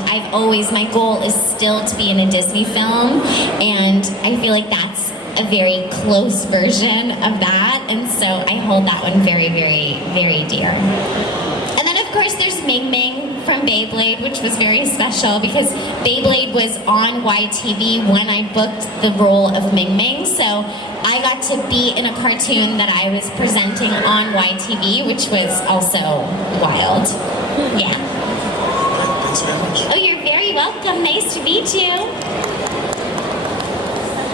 my goal is still to be in a Disney film, and I feel like that's a very close version of that, and so I hold that one very, very, very dear. And then of course there's Ming Ming from Beyblade, which was very special because Beyblade was on YTV when I booked the role of Ming Ming, so I got to be in a cartoon that I was presenting on YTV, which was also wild. Yeah. Thanks very much. Oh, you're very welcome. Nice to meet you.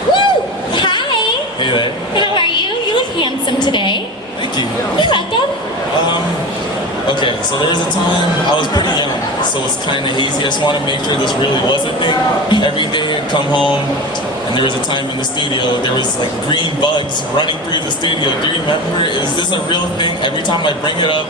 Woo! Hi. Hey there. How are you? You look handsome today. Thank you. You're welcome. Okay, so there was a time I was pretty young, so it's kind of hazy. I just want to make sure this really was a thing. Every day I'd come home, and there was a time in the studio, there was green bugs running through the studio. Do you remember? Is this a real thing? Every time I bring it up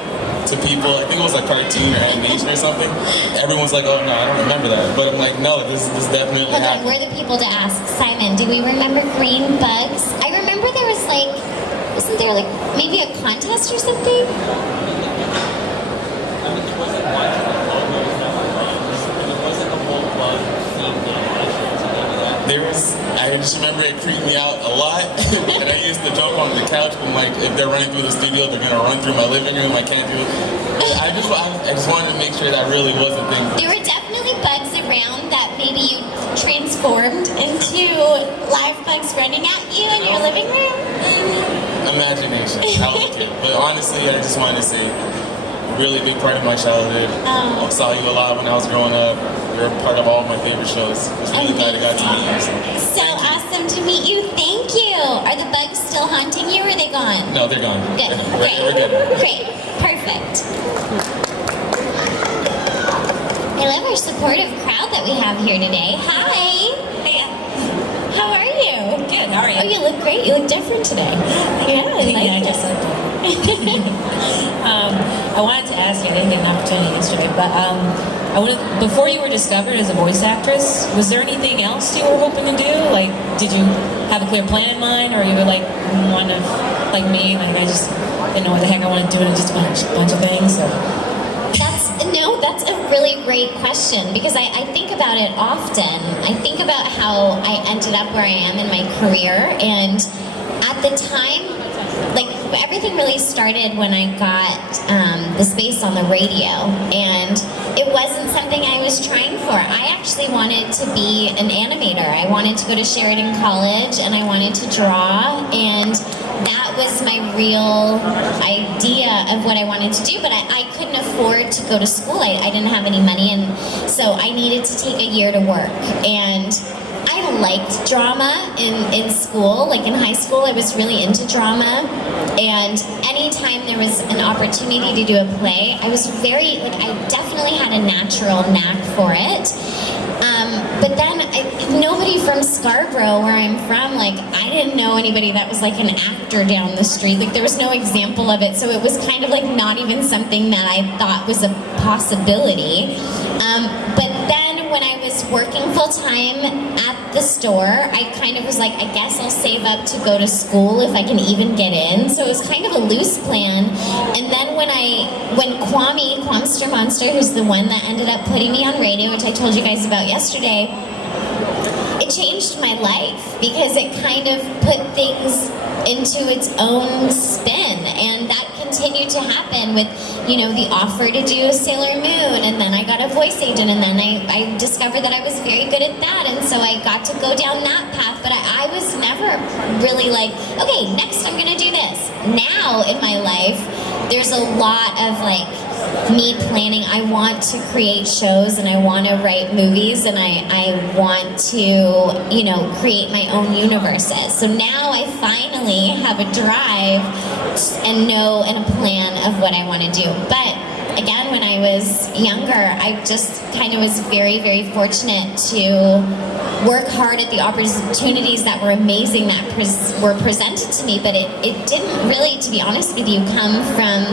to people, I think it was a cartoon or animation or something, everyone's like, oh no, I don't remember that. But I'm like, no, this definitely Hold on, happened. we're the people to ask. Simon, do we remember green bugs? I remember there was wasn't there maybe a contest or something? I just remember it creeped me out a lot, and I used to jump on the couch when if they're running through the studio, they're gonna run through my living room. I can't do it. I just wanted to make sure that really was a thing. There were definitely bugs around that maybe you transformed into live bugs running at you in your living room. Imagination. I was a kid, but honestly, I just wanted to say, really big part of my childhood. I saw you a lot when I was growing up. You're a part of all of my favorite shows. It's really glad I got to meet you. So awesome to meet you. Thank you. Are the bugs still haunting you, or are they gone? No, they're gone. Good. We're good. Great. Perfect. I love our supportive crowd that we have here today. Hi. Hey. How are you? Good. How are you? Oh, you look great. You look different today. Yeah, I like I it. just look different. I wanted to ask you, I didn't get an opportunity yesterday, but before you were discovered as a voice actress, was there anything else you were hoping to do? Like, did you have a clear plan in mind, or you were like one of like me, like I just didn't know what the heck I wanted to do, and just a bunch of things? So. That's a really great question, because I think about it often. I think about how I ended up where I am in my career, and at the time, like, everything really started when I got the space on the radio, and it wasn't something I was trying for. I actually wanted to be an animator. I wanted to go to Sheridan College, and I wanted to draw, and that was my real idea of what I wanted to do, but I couldn't afford to go to school. I didn't have any money, and so I needed to take a year to work. And I liked drama in school. Like in high school, I was really into drama, and anytime there was an opportunity to do a play, I was very, like, I definitely had a natural knack for it. But then nobody from Scarborough, where I'm from, like, I didn't know anybody that was like an actor down the street. Like, there was no example of it, so it was kind of like not even something that I thought was a possibility. But then when I was working full-time at the store, I kind of was like, I guess I'll save up to go to school if I can even get in. So it was kind of a loose plan. And then when Quamster Monster, who's the one that ended up putting me on radio, which I told you guys about yesterday, it changed my life, because it kind of put things into its own spin, and that continued to happen with, you know, the offer to do Sailor Moon, and then I got a voice agent, and then I discovered that I was very good at that, and so I got to go down that path. But I was never really like, okay, next I'm gonna do this. Now in my life, there's a lot of like me planning. I want to create shows, and I want to write movies, and I want to, you know, create my own universes. So now I finally have a drive and know and a plan of what I want to do. But again, when I was younger, I just kind of was very, very fortunate to work hard at the opportunities that were amazing that were presented to me, but it didn't really, to be honest with you, come from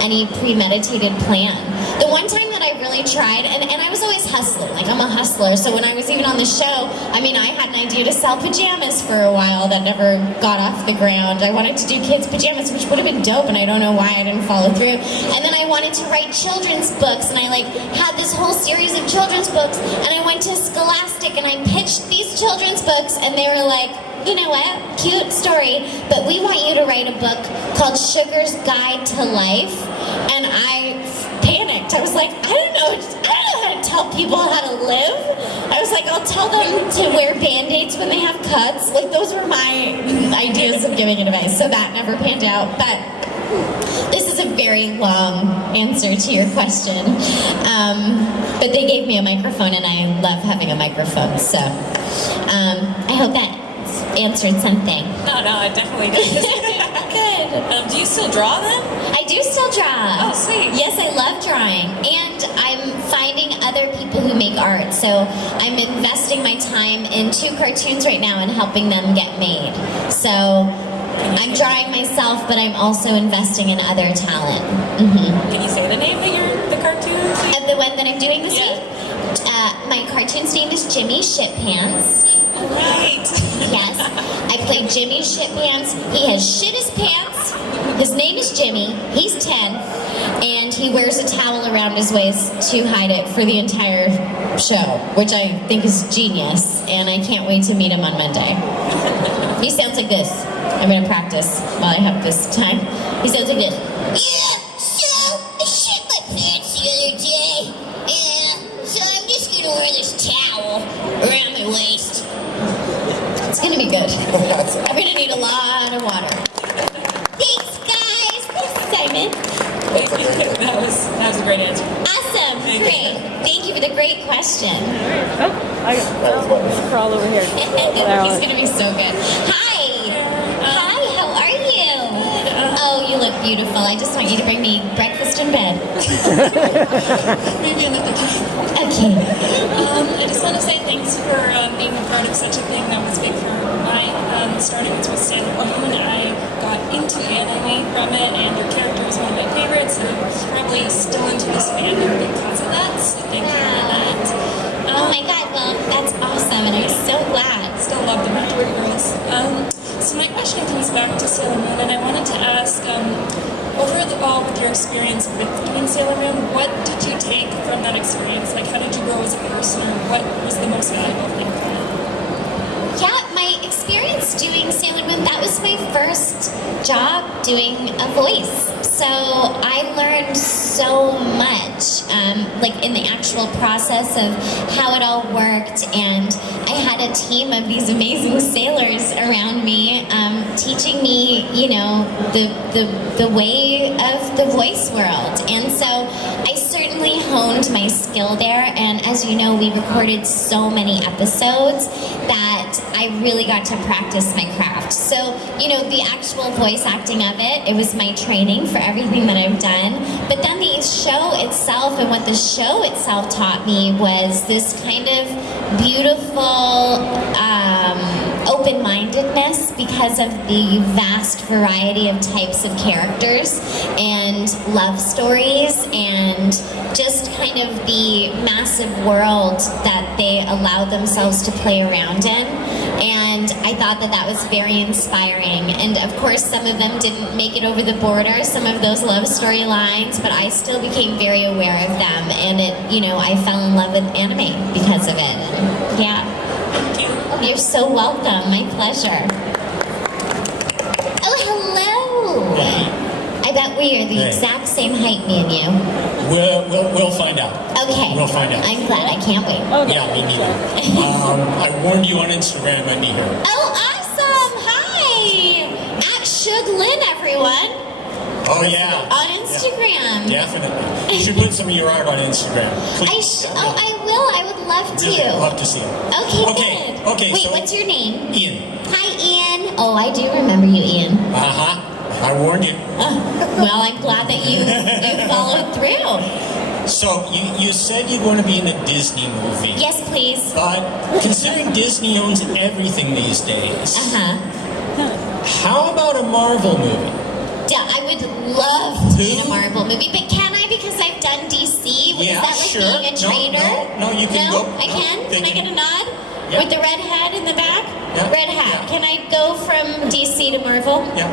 any premeditated plan. The one time that I really tried, and I was always hustling, like I'm a hustler, so when I was even on the show, I mean, I had an idea to sell pajamas for a while that never got off the ground. I wanted to do kids' pajamas, which would have been dope, and I don't know why I didn't follow through. And then I wanted to write children's books, and I like had this whole series of children's books, and I went to Scholastic and I pitched these children's books, and they were like, you know what, cute story, but we want you to write a book called Sugar's Guide to Life. And I panicked. I was like, I don't know how to tell people how to live. I was like, I'll tell them to wear Band-Aids when they have cuts. Like, those were my ideas of giving advice, so that never panned out. But this is a very long answer to your question. But they gave me a microphone, and I love having a microphone, so I hope that answered something. No, it definitely does. Good. Do you still draw then? I do still draw. Oh, sweet. Yes, I love drawing. And I'm finding other people who make art. So I'm investing my time in 2 cartoons right now and helping them get made. So I'm drawing myself, but I'm also investing in other talent. Mm-hmm. Can you say the name of the cartoons? Of the one that I'm doing this week? My cartoon's name is Jimmy Shitpants. Right. Yes. I play Jimmy Shitpants. He has shit his pants. His name is Jimmy. He's 10. And he wears a towel around his waist to hide it for the entire show, which I think is genius. And I can't wait to meet him on Monday. He sounds like this. I'm going to practice while I have this time. He sounds like this. Yeah, so I shit my pants the other day. Yeah, so I'm just gonna wear this towel around my waist. It's gonna be good. I'm gonna need a lot of water. Thanks, guys. Thanks, Simon. That was a great answer. Awesome. Great. Thank you for the great question. Crawl over here. He's gonna be so good. Hi. Hi. How are you? Oh, you look beautiful. I just want you to bring me breakfast in bed. Maybe another time. Okay. I just want to say thanks for being a part of such a thing that was big for my starting with Sailor Moon. I got into anime from it, and your character was one of my favorites, and I'm probably still into this fandom because of that. So thank you awesome, and I'm so glad. Still love them after girls. So my question comes back to Sailor Moon, and I wanted to ask, overall with your experience with doing Sailor Moon, what did you take from that experience? Like, how did you grow as a person, or what was the most valuable thing from it? Yeah, my experience doing Sailor Moon, that was my first job doing a voice. So I learned so much, like in the actual process of how it all worked, and I had a team of these amazing sailors around me, teaching me, you know, the way of the voice world. And so I certainly honed my skill there, and as you know, we recorded so many episodes that I really got to practice my craft. So, you know, the actual voice acting of it was my training for everything that I've done. But then the show itself, and what the show itself taught me, was this kind of beautiful open-mindedness because of the vast variety of types of characters and love stories, and just kind of the massive world that they allow themselves to play around in. And I thought that that was very inspiring. And of course, some of them didn't make it over the border, some of those love storylines, but I still became very aware of them. And it, you know, I fell in love with anime because of it. And yeah. Thank you. You're so welcome. My pleasure. Oh, hello. I bet we are the exact same height, me and you. We'll find out. Okay. We'll find out. I'm glad. I can't wait. Yeah, me neither. I warned you on Instagram, I need her. Oh, awesome! Hi! At Suglin, everyone. Oh, yeah. On Instagram. Yeah, definitely. You should put some of your art on Instagram. Please. I will. I would love to. Really, I'd love to see it. Okay, good. Okay, Wait, so what's your name? Ian. Hi, Ian. Oh, I do remember you, Ian. Uh-huh. I warned you. Well, I'm glad that you followed through. So, you said you'd want to be in a Disney movie. Yes, please. But considering Disney owns everything these days, how about a Marvel movie? Yeah, I would love to be in a Marvel movie, but can I, because I've done DC? Yeah, Is that like sure. being a trainer? No, you can No, go. I can? Can I get a nod? Yeah. With the red hat in the back? Yeah. Red hat. Can I go from DC to Marvel? Yeah.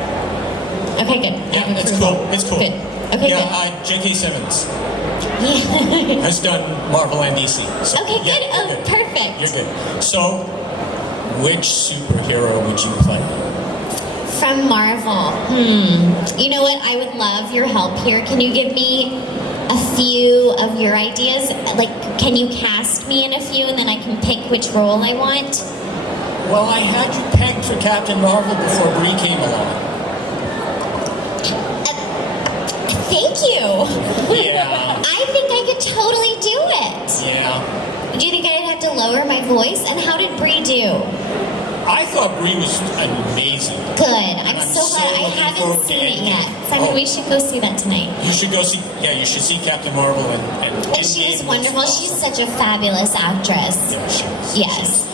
Okay, good. Yeah, it's cool. It's cool. Good. Okay, yeah, J.K. Simmons Yeah. has done Marvel and DC. So, Okay, yeah, good. you're Oh, good. perfect. You're good. So, which superhero would you play? From Marvel. You know what? I would love your help here. Can you give me a few of your ideas? Like, can you cast me in a few and then I can pick which role I want? Well, I had you pegged for Captain Marvel before Brie came along. Thank you. Yeah. I think I could totally do it. Yeah. Do you think I'd have to lower my voice? And how did Brie do? I thought Brie was amazing. Good. I'm so glad. I looking haven't forward seen to it Endgame. yet. So we should go see that tonight. You should go see. Yeah, you should see Captain Marvel and And she Endgame is was wonderful. awesome. She's such a fabulous actress. Yeah, she is. Yes.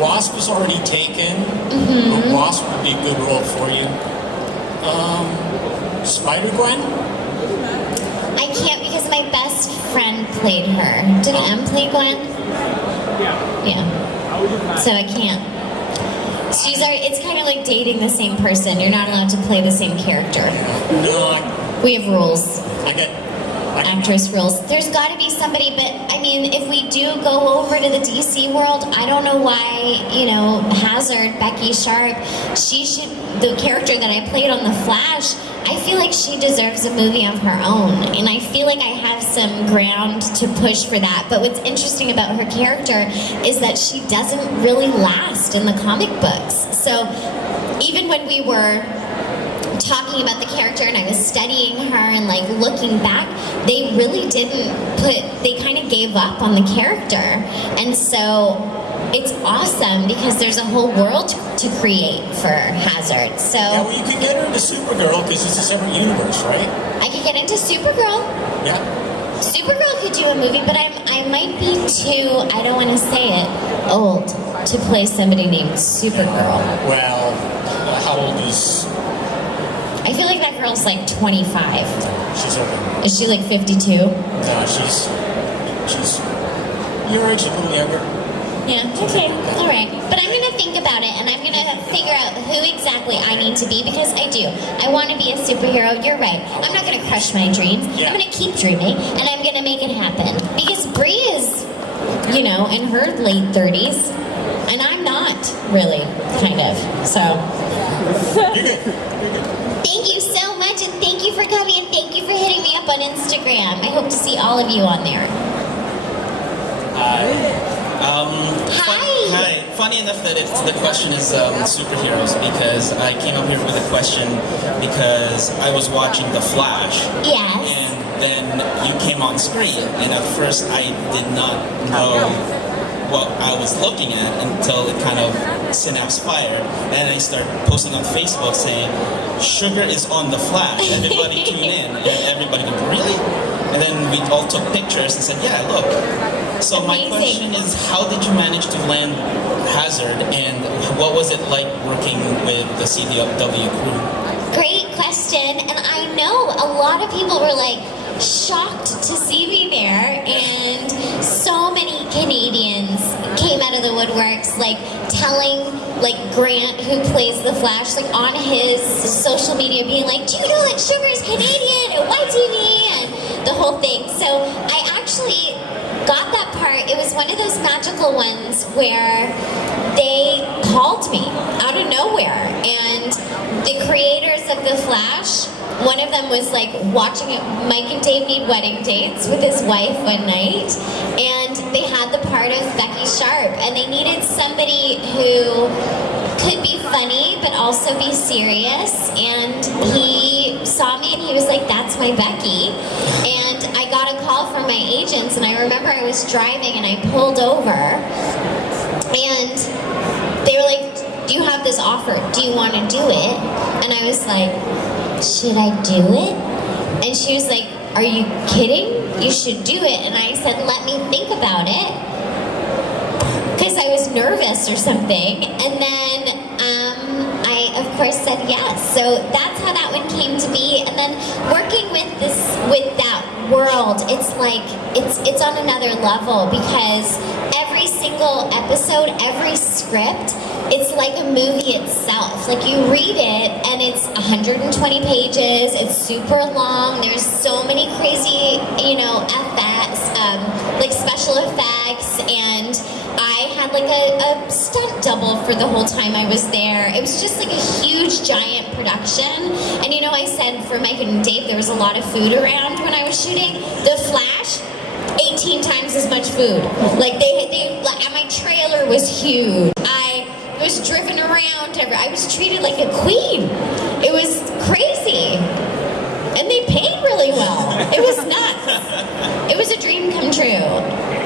Wasp is already taken. But Wasp would be a good role for you. Spider-Gwen? I can't because my best friend played her. Didn't Em play Gwen? Yeah. So I can't. It's kind of like dating the same person. You're not allowed to play the same character. No, We have rules. I get Actress rules. There's got to be somebody, but I mean, if we do go over to the DC world, I don't know why, Hazard, Becky Sharp, the character that I played on The Flash, I feel like she deserves a movie of her own, and I feel like I have some ground to push for that. But what's interesting about her character is that she doesn't really last in the comic books. So even when we were talking about the character and I was studying her and like looking back, they really they kind of gave up on the character. And so it's awesome because there's a whole world to create for Hazard. So Yeah, well, you could get her into Supergirl because it's a separate universe, right? I could get into Supergirl. Yeah. Supergirl could do a movie, but I might be too, I don't want to say it, old to play somebody named Supergirl. Well, how old is... I feel like that girl's like 25. She's over. Is she like 52? No, she's your age, a little younger. Yeah, okay, all right. But I'm going to think about it, and I'm going to figure out who exactly I need to be, because I do. I want to be a superhero. You're right. I'm not going to crush my dreams. I'm going to keep dreaming, and I'm going to make it happen. Because Brie is, you know, in her late 30s, and I'm not, really, kind of. So, thank you so much, and thank you for coming, and thank you for hitting me up on Instagram. I hope to see all of you on there. Hi. Hi. Funny enough that the question is superheroes, because I came up here with a question because I was watching The Flash. Yes. And then you came on screen, and at first I did not know what I was looking at until it kind of synapse fired, and I started posting on Facebook saying, "Sugar is on The Flash. Everybody tune in." And everybody went, "Really?" And then we all took pictures and said, "Yeah, look." So my question is, how did you manage to land Hazard, and what was it like working with the CW crew? Great question, and I know a lot of people were like shocked to see me there, and so many Canadians came out of the woodworks, like telling like Grant, who plays the Flash, like on his social media, being like, "Do you know that Sugar's Canadian and YTV?" and the whole thing. So I actually got that part. It was one of those magical ones where they called me out of nowhere, and the creators of The Flash, one of them was like watching it. Mike and Dave need wedding dates with his wife one night, and they had the part of Becky Sharp, and they needed somebody who could be funny but also be serious, and he saw me and he was like, "That's my Becky." And I got a call from my agents, and I remember I was driving and I pulled over, and they were like, "Do you have this offer? Do you want to do it?" And I was like, "Should I do it?" And she was like, "Are you kidding? You should do it." And I said, "Let me think about it," because I was nervous or something. And then I, of course, said yes. So that's how that one came to be. And then working with that world, it's like it's on another level, because every single episode, every script, it's like a movie itself. Like, you read it and it's 120 pages, it's super long, there's so many crazy, you know, effects, like special effects, and I had like a stunt double for the whole time I was there. It was just like a huge, giant production. And you know, I said for Mike and Dave, there was a lot of food around when I was shooting. The Flash, 18 times as much food. Like like, my trailer was huge. I was driven around. I was treated like a queen. It was crazy. And they paid really well. It was nuts. It was a dream come true.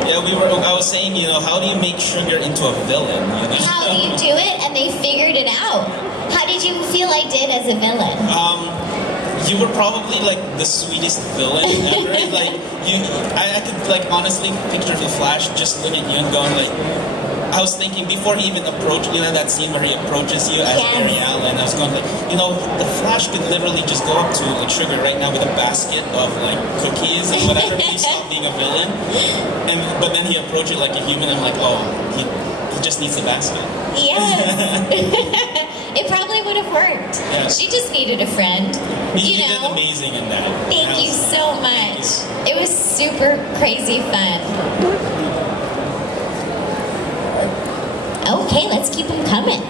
Yeah, I was saying, you know, how do you make Sugar into a villain? You know? How do you do it? And they figured it out. How did you feel I did as a villain? You were probably like the sweetest villain ever. Like I could like honestly picture the Flash just looking at you and going like, I was thinking before he even approached, you know, that scene where he approaches you as Barry Allen, I was going like, you know, the Flash could literally just go up to like Sugar right now with a basket of like cookies and whatever. Please stop being a villain. But then he approached it like a human. I'm like, oh, he just needs a basket. Yes. It probably would have worked. Yeah. She just needed a friend. You did amazing in that. Thank you so much. It was super crazy fun. Okay, let's keep them coming.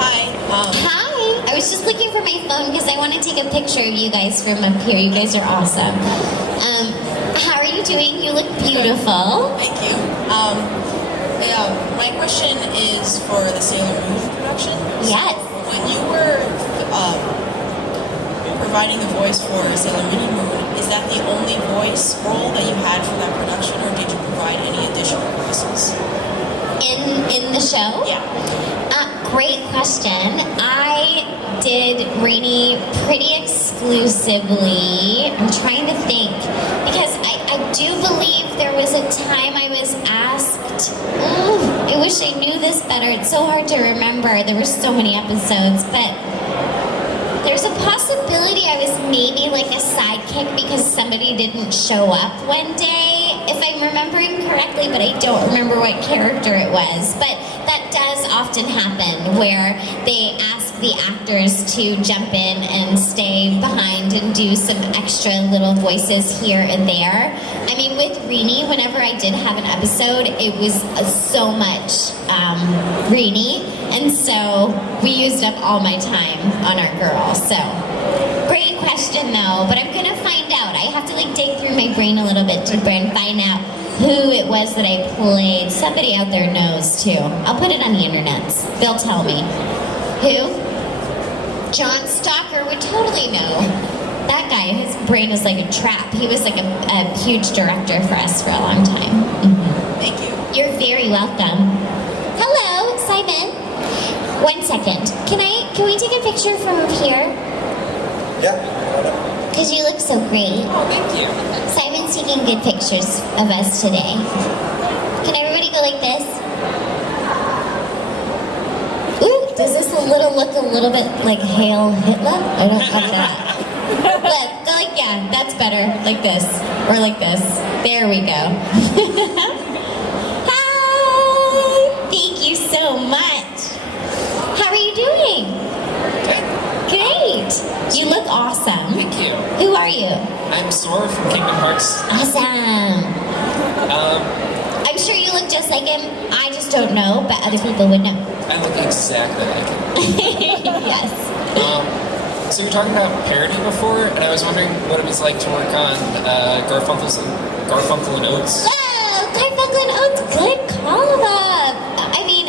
Hi. Hi. I was just looking for my phone because I want to take a picture of you guys from up here. You guys are awesome. How are you doing? You look beautiful. Thank you. My question is for the Sailor Moon production. Yes. When you were providing the voice for Sailor Moon, is that the only voice role that you had for that production, or did you provide any additional voices? In the show? Yeah. Great question. I did Rainy pretty exclusively. I'm trying to think, because I do believe there was a time I was asked, I wish I knew this better. It's so hard to remember. There were so many episodes, but there's a possibility I was maybe like a sidekick because somebody didn't show up one day, if I'm remembering correctly. exactly, but I don't remember what character it was. But that does often happen, where they ask the actors to jump in and stay behind and do some extra little voices here and there. I mean, with Rini, whenever I did have an episode, it was so much Rini, and so we used up all my time on our girl. So, great question though, but I'm gonna find out. I have to like dig through my brain a little bit to find out who it was that I played. Somebody out there knows too. I'll put it on the internet. They'll tell me. Who? John Stalker would totally know. That guy, his brain is like a trap. He was like a huge director for us for a long time. Thank you. You're very welcome. Hello, Simon. 1 second. Can we take a picture from here? Yeah. Because you look so great. Oh, thank you. Simon's taking good pictures of us today. Can everybody go like this? Ooh, does this look a little bit like Hail Hitler? I don't like that. But, like, yeah, that's better. Like this. Or like this. There we go. Hi! Thank you so much. How are you doing? Great. You look awesome. Thank you. Who are you? I'm Sora from Kingdom Hearts. Awesome. I'm sure you look just like him. I just don't know, but other people would know. I look exactly like him. Yes. So you were talking about parody before, and I was wondering what it was like to work on Garfunkel and Oates. Oh, Garfunkel and Oates, good call up. I mean,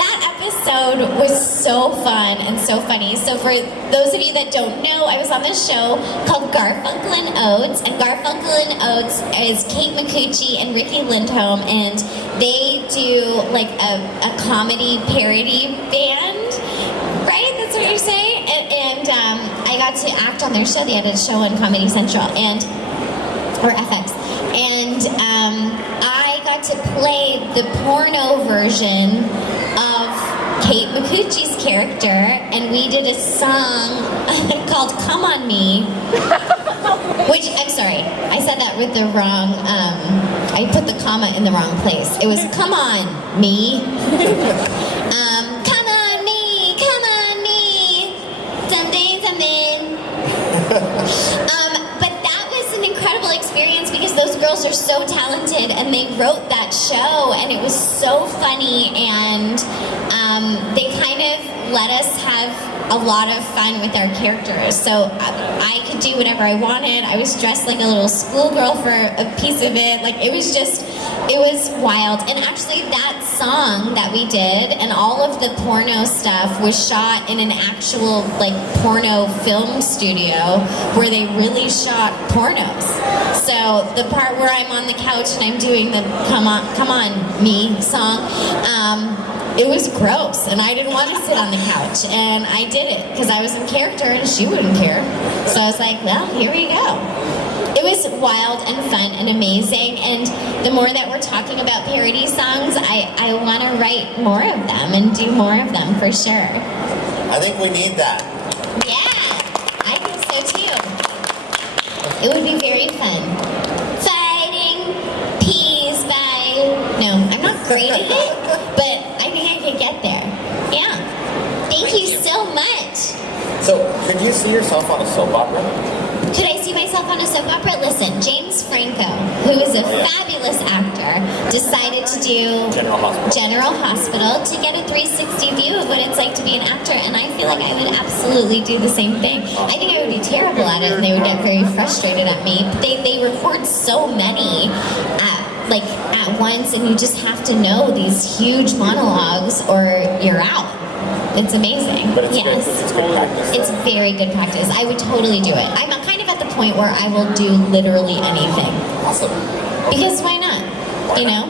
that episode was so fun and so funny. So for those of you that don't know, I was on this show called Garfunkel and Oates, and Garfunkel and Oates is Kate McCucci and Ricky Lindholm, and they do like a comedy parody band, right? That's what you're saying? And I got to act on their show. They had a show on Comedy Central or FX, and I got to play the porno version of Kate McCucci's character, and we did a song called "Come on Me," which, I'm sorry, I said that with the wrong, I put the comma in the wrong place. It was "Come on me." But that was an incredible experience because those girls are so talented, and they wrote that show, and it was so funny, and they kind of let us have a lot of fun with our characters. So I could do whatever I wanted. I was dressed like a little schoolgirl for a piece of it. Like, it was wild. And actually, that song that we did and all of the porno stuff was shot in an actual, like, porno film studio where they really shot pornos. So the part where I'm on the couch and I'm doing the come on me song, it was gross, and I didn't want to sit on the couch, and I did it because I was in character and she wouldn't care. So I was like, well, here we go. It was wild and fun and amazing, and the more that we're talking about parody songs, I want to write more of them and do more of them for sure. I think we need that. Yeah, I think so too. It would be very fun. Fighting peas no, I'm not great at it, but I think I could get there. Yeah. Thank you so much. So, could you see yourself on a soap opera? Could I see myself on a soap opera? Listen, James Franco, who is a fabulous actor, decided to do General Hospital to get a 360 view of what it's like to be an actor, and I feel like I would absolutely do the same thing. I think I would be terrible at it, and they would get very frustrated at me. But they record so many at once, and you just have to know these huge monologues or you're out. It's amazing. But it's good practice. It's very good practice. I would totally do it. I'm kind of at the point where I will do literally anything. Awesome. Because why not? You know?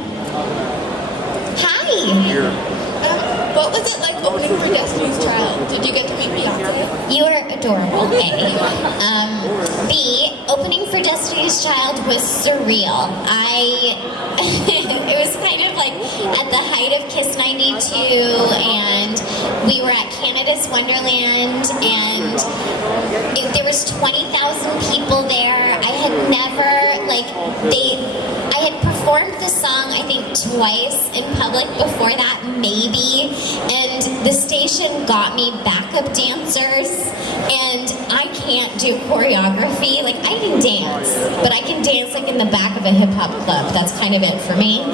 Hi! What was it like opening for Destiny's Child? Did you get to meet Beyonce? You are adorable, A. B, opening for Destiny's Child was surreal. It was kind of like at the height of Kiss 92, and we were at Canada Canada's Wonderland, and there was 20,000 people there. I had never, I had performed the song, I think, twice in public before that, maybe, and the station got me backup dancers, and I can't do choreography. Like, I can dance, but I can dance, like, in the back of a hip-hop club. That's kind of it for me.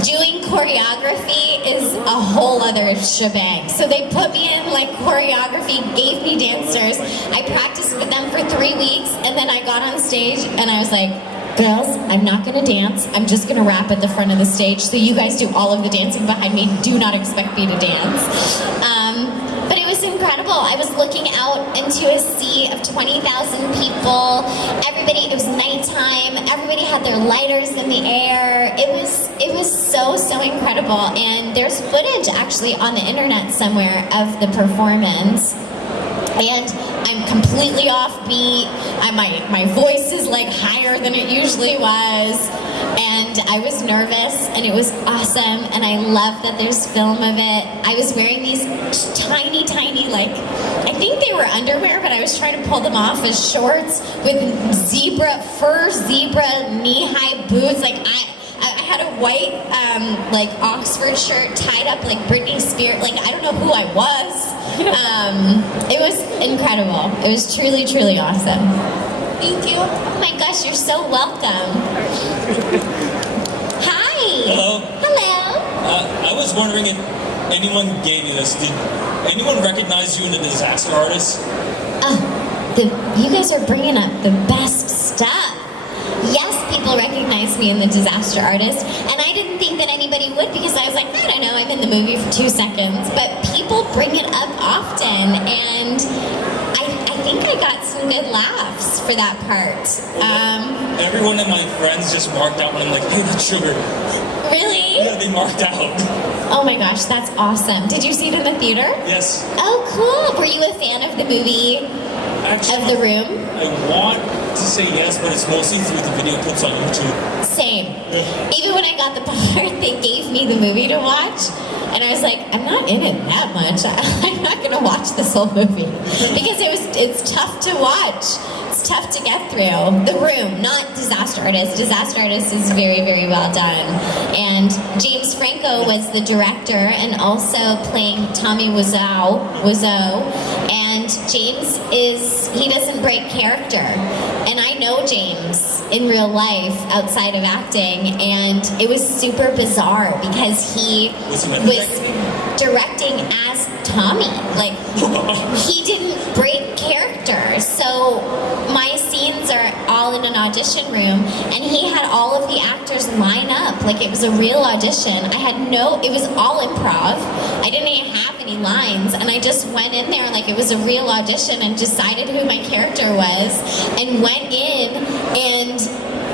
Doing choreography is a whole other shebang. So they put me in, like, choreography, gave me dancers. I practiced with them for 3 weeks, and then I got on stage, and I was like, girls, I'm not gonna dance. I'm just gonna rap at the front of the stage. So you guys do all of the dancing behind me. Do not expect me to dance. But it was incredible. I was looking out into a sea of 20,000 people. Everybody, it was nighttime. Everybody had their lighters in the air. It was so incredible. And there's footage actually on the internet somewhere of the performance. And I'm completely offbeat. My voice is like higher than it usually was. And I was nervous, and it was awesome, and I love that there's film of it. I was wearing these tiny, like, I think they were underwear, but I was trying to pull them off as shorts with fur zebra knee-high boots. Like, I had a white, like, Oxford shirt tied up like Britney Spears. Like, I don't know who I was. It was incredible. It was truly, truly awesome. Thank you. Oh my gosh, you're so welcome. Hi. Hello. Hello. I was wondering if anyone gave you this. Did anyone recognize you in the Disaster Artist? You guys are bringing up the best stuff. Yes, people recognize me in the Disaster Artist, and I didn't think that anybody would because I was like, I don't know, I'm in the movie for 2 seconds. But people bring it up often, and I think I got some good laughs for that part. Everyone of my friends just marked out when I'm like, hey, that's Sugar. Really? Yeah, they marked out. Oh my gosh, that's awesome. Did you see it in the theater? Yes. Oh, cool. Were you a fan of the movie, Actually, of The Room? I want to say yes, but it's mostly through the video clips on YouTube. Same. Even when I got the part, they gave me the movie to watch, and I was like, I'm not in it that much. I'm not going to watch this whole movie because it's tough to watch. It's tough to get through. The Room, not Disaster Artist. Disaster Artist is very, very well done. And James Franco was the director and also playing Tommy Wiseau. And James he doesn't break character. And I know James in real life outside of acting, and it was super bizarre because he was directing as Tommy. Like, he didn't break character. So my scenes are all in an audition room, and he had all of the actors line up like it was a real audition. It was all improv. I didn't even have any lines, and I just went in there like it was a real audition and decided who my character was and went in, and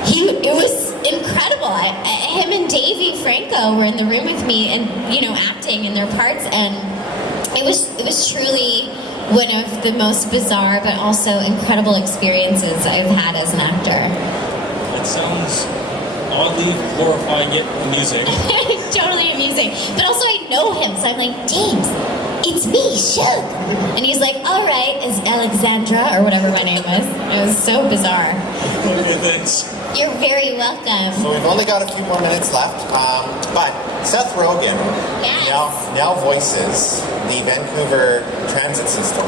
it was incredible. Him and Davey Franco were in the room with me and, acting in their parts, and it was truly one of the most bizarre but also incredible experiences I've had as an actor. It sounds oddly horrifying yet amusing. Totally amusing. But also I know him, so I'm like, James, it's me, Shug. And he's like, all right, is Alexandra, or whatever my name was. It was so bizarre. Okay, thanks. You're very welcome. So we've only got a few more minutes left, but Seth Rogen now voices the Vancouver transit system.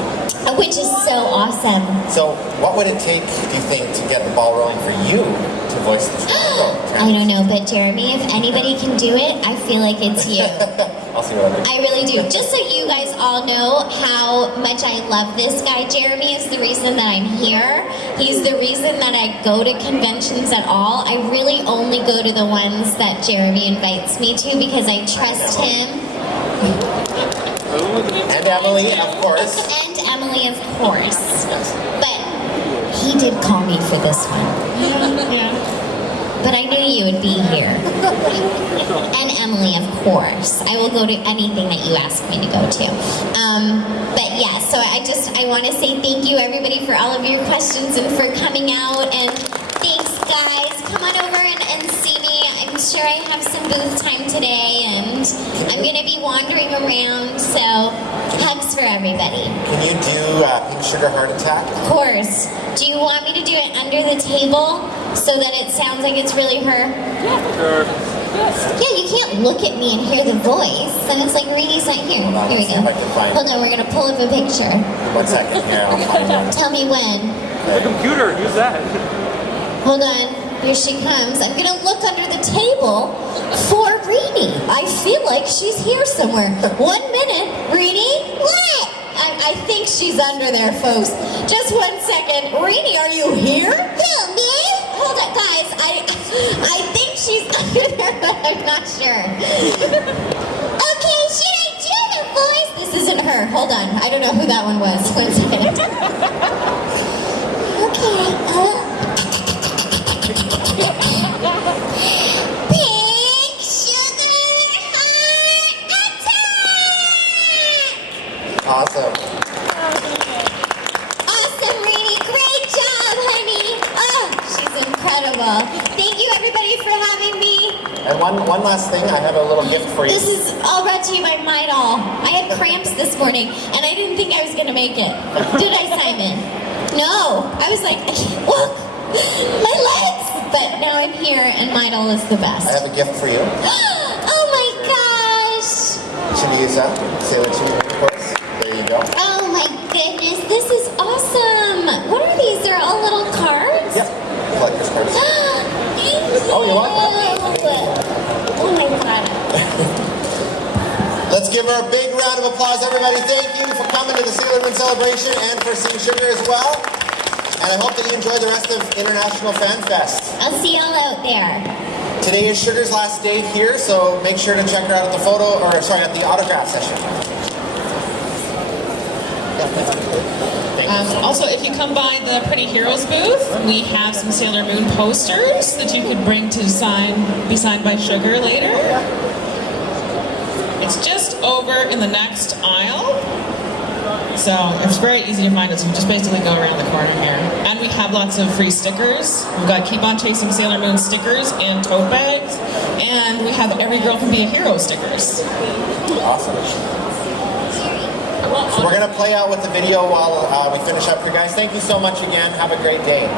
Which is so awesome. So what would it take, do you think, to get the ball rolling for you to voice the Toronto transit? I don't know, but Jeremy, if anybody can do it, I feel like it's you. I'll see what I do. I really do. Just so you guys all know how much I love this guy. Jeremy is the reason that I'm here. He's the reason that I go to conventions at all. I really only go to the ones that Jeremy invites me to because I trust him. And Emily, of course. And Emily, of course. But he did call me for this one. But I knew you would be here. And Emily, of course. I will go to anything that you ask me to go to. But yeah, so I want to say thank you, everybody, for all of your questions and for coming out. And thanks, guys. Come on over and see me. I'm sure sure I have some booth time today, and I'm going to be wandering around, so hugs for everybody. Can you do Pink Sugar Heart Attack? Of course. Do you want me to do it under the table so that it sounds like it's really her? Yeah. Sure. Yeah, you can't look at me and hear the voice. And it's like Reenie's not here. Here we go. Hold on, we're going to pull up a picture. 1 second. Yeah, I'll find it. Tell me when. The computer, use that. Hold on. Here she comes. I'm going to look under the table for Reenie. I feel like she's here somewhere. 1 minute. Reenie, what? I think she's under there, folks. Just 1 second. Reenie, are you here? Who, me? Hold on, guys. I think she's under there, but I'm not sure. Okay, should I do the voice? This isn't her. Hold on. I don't know who that one was. 1 second. Okay. Pink Sugar Heart Attack! Awesome. Awesome, Reenie. Great job, honey. Oh, she's incredible. Thank you, everybody, for having me. And one last thing, I have a little gift for you. This is all brought to you by Midol. I had cramps this morning, and I didn't think I was going to make it. Did I, Simon? No. I was like, I can't walk. My legs! But now I'm here, and Midol is the best. I have a gift for you. Oh my gosh! Should we use that? Say that to me, of course. There you go. Oh my goodness, this is awesome! What are these? They're all little cards? Yep. Collector's cards. Oh, you want one? Oh my god. Let's give her a big round of applause, everybody. Thank you for coming to the Sailor Moon celebration and for seeing Sugar as well. And I hope that you enjoy the rest of International Fan Fest. I'll see y'all out there. Today is Sugar's last day here, so make sure to check her out at the at the autograph session. Also, if you come by the Pretty Heroes booth, we have some Sailor Moon posters that you could bring to be signed by Sugar later. It's just over in the next aisle. So it's very easy to find us. You just basically go around the corner here. And we have lots of free stickers. We've got Keep On Chasing Sailor Moon stickers and tote bags. And we have Every Girl Can Be a Hero stickers. Awesome. So we're going to play out with the video while we finish up here, guys. Thank you so much again. Have a great day.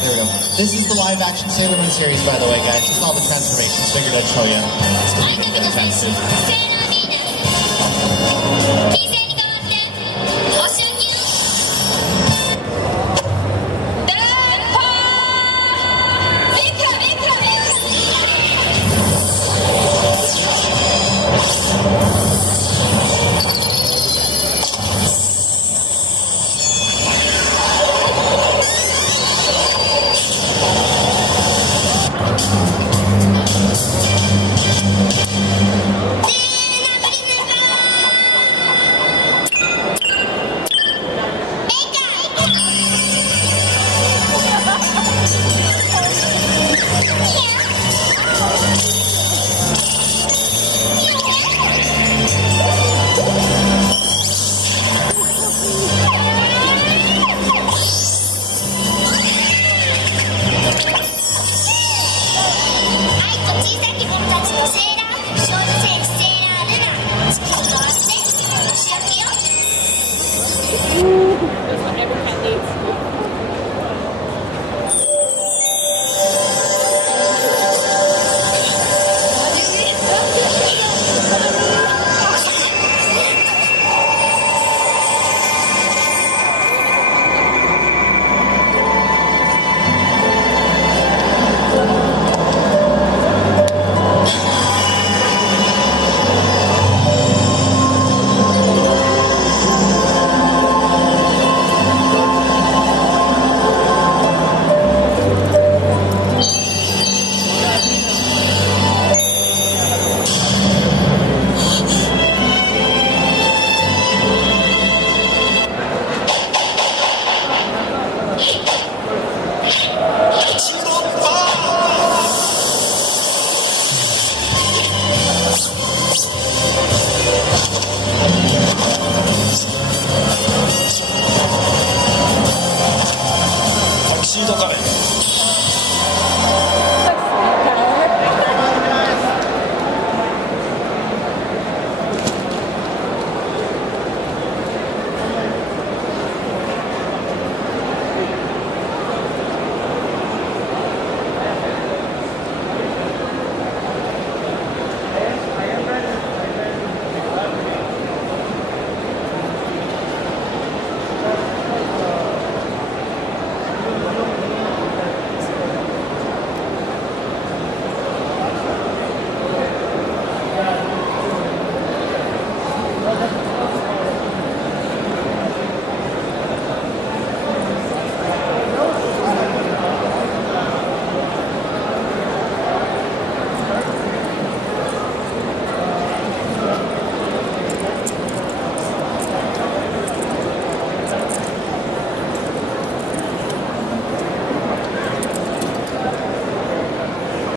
There we go. This is the live action Sailor Moon series, by the way, guys. Just all the transformations. Figured I'd show you. It's fantastic.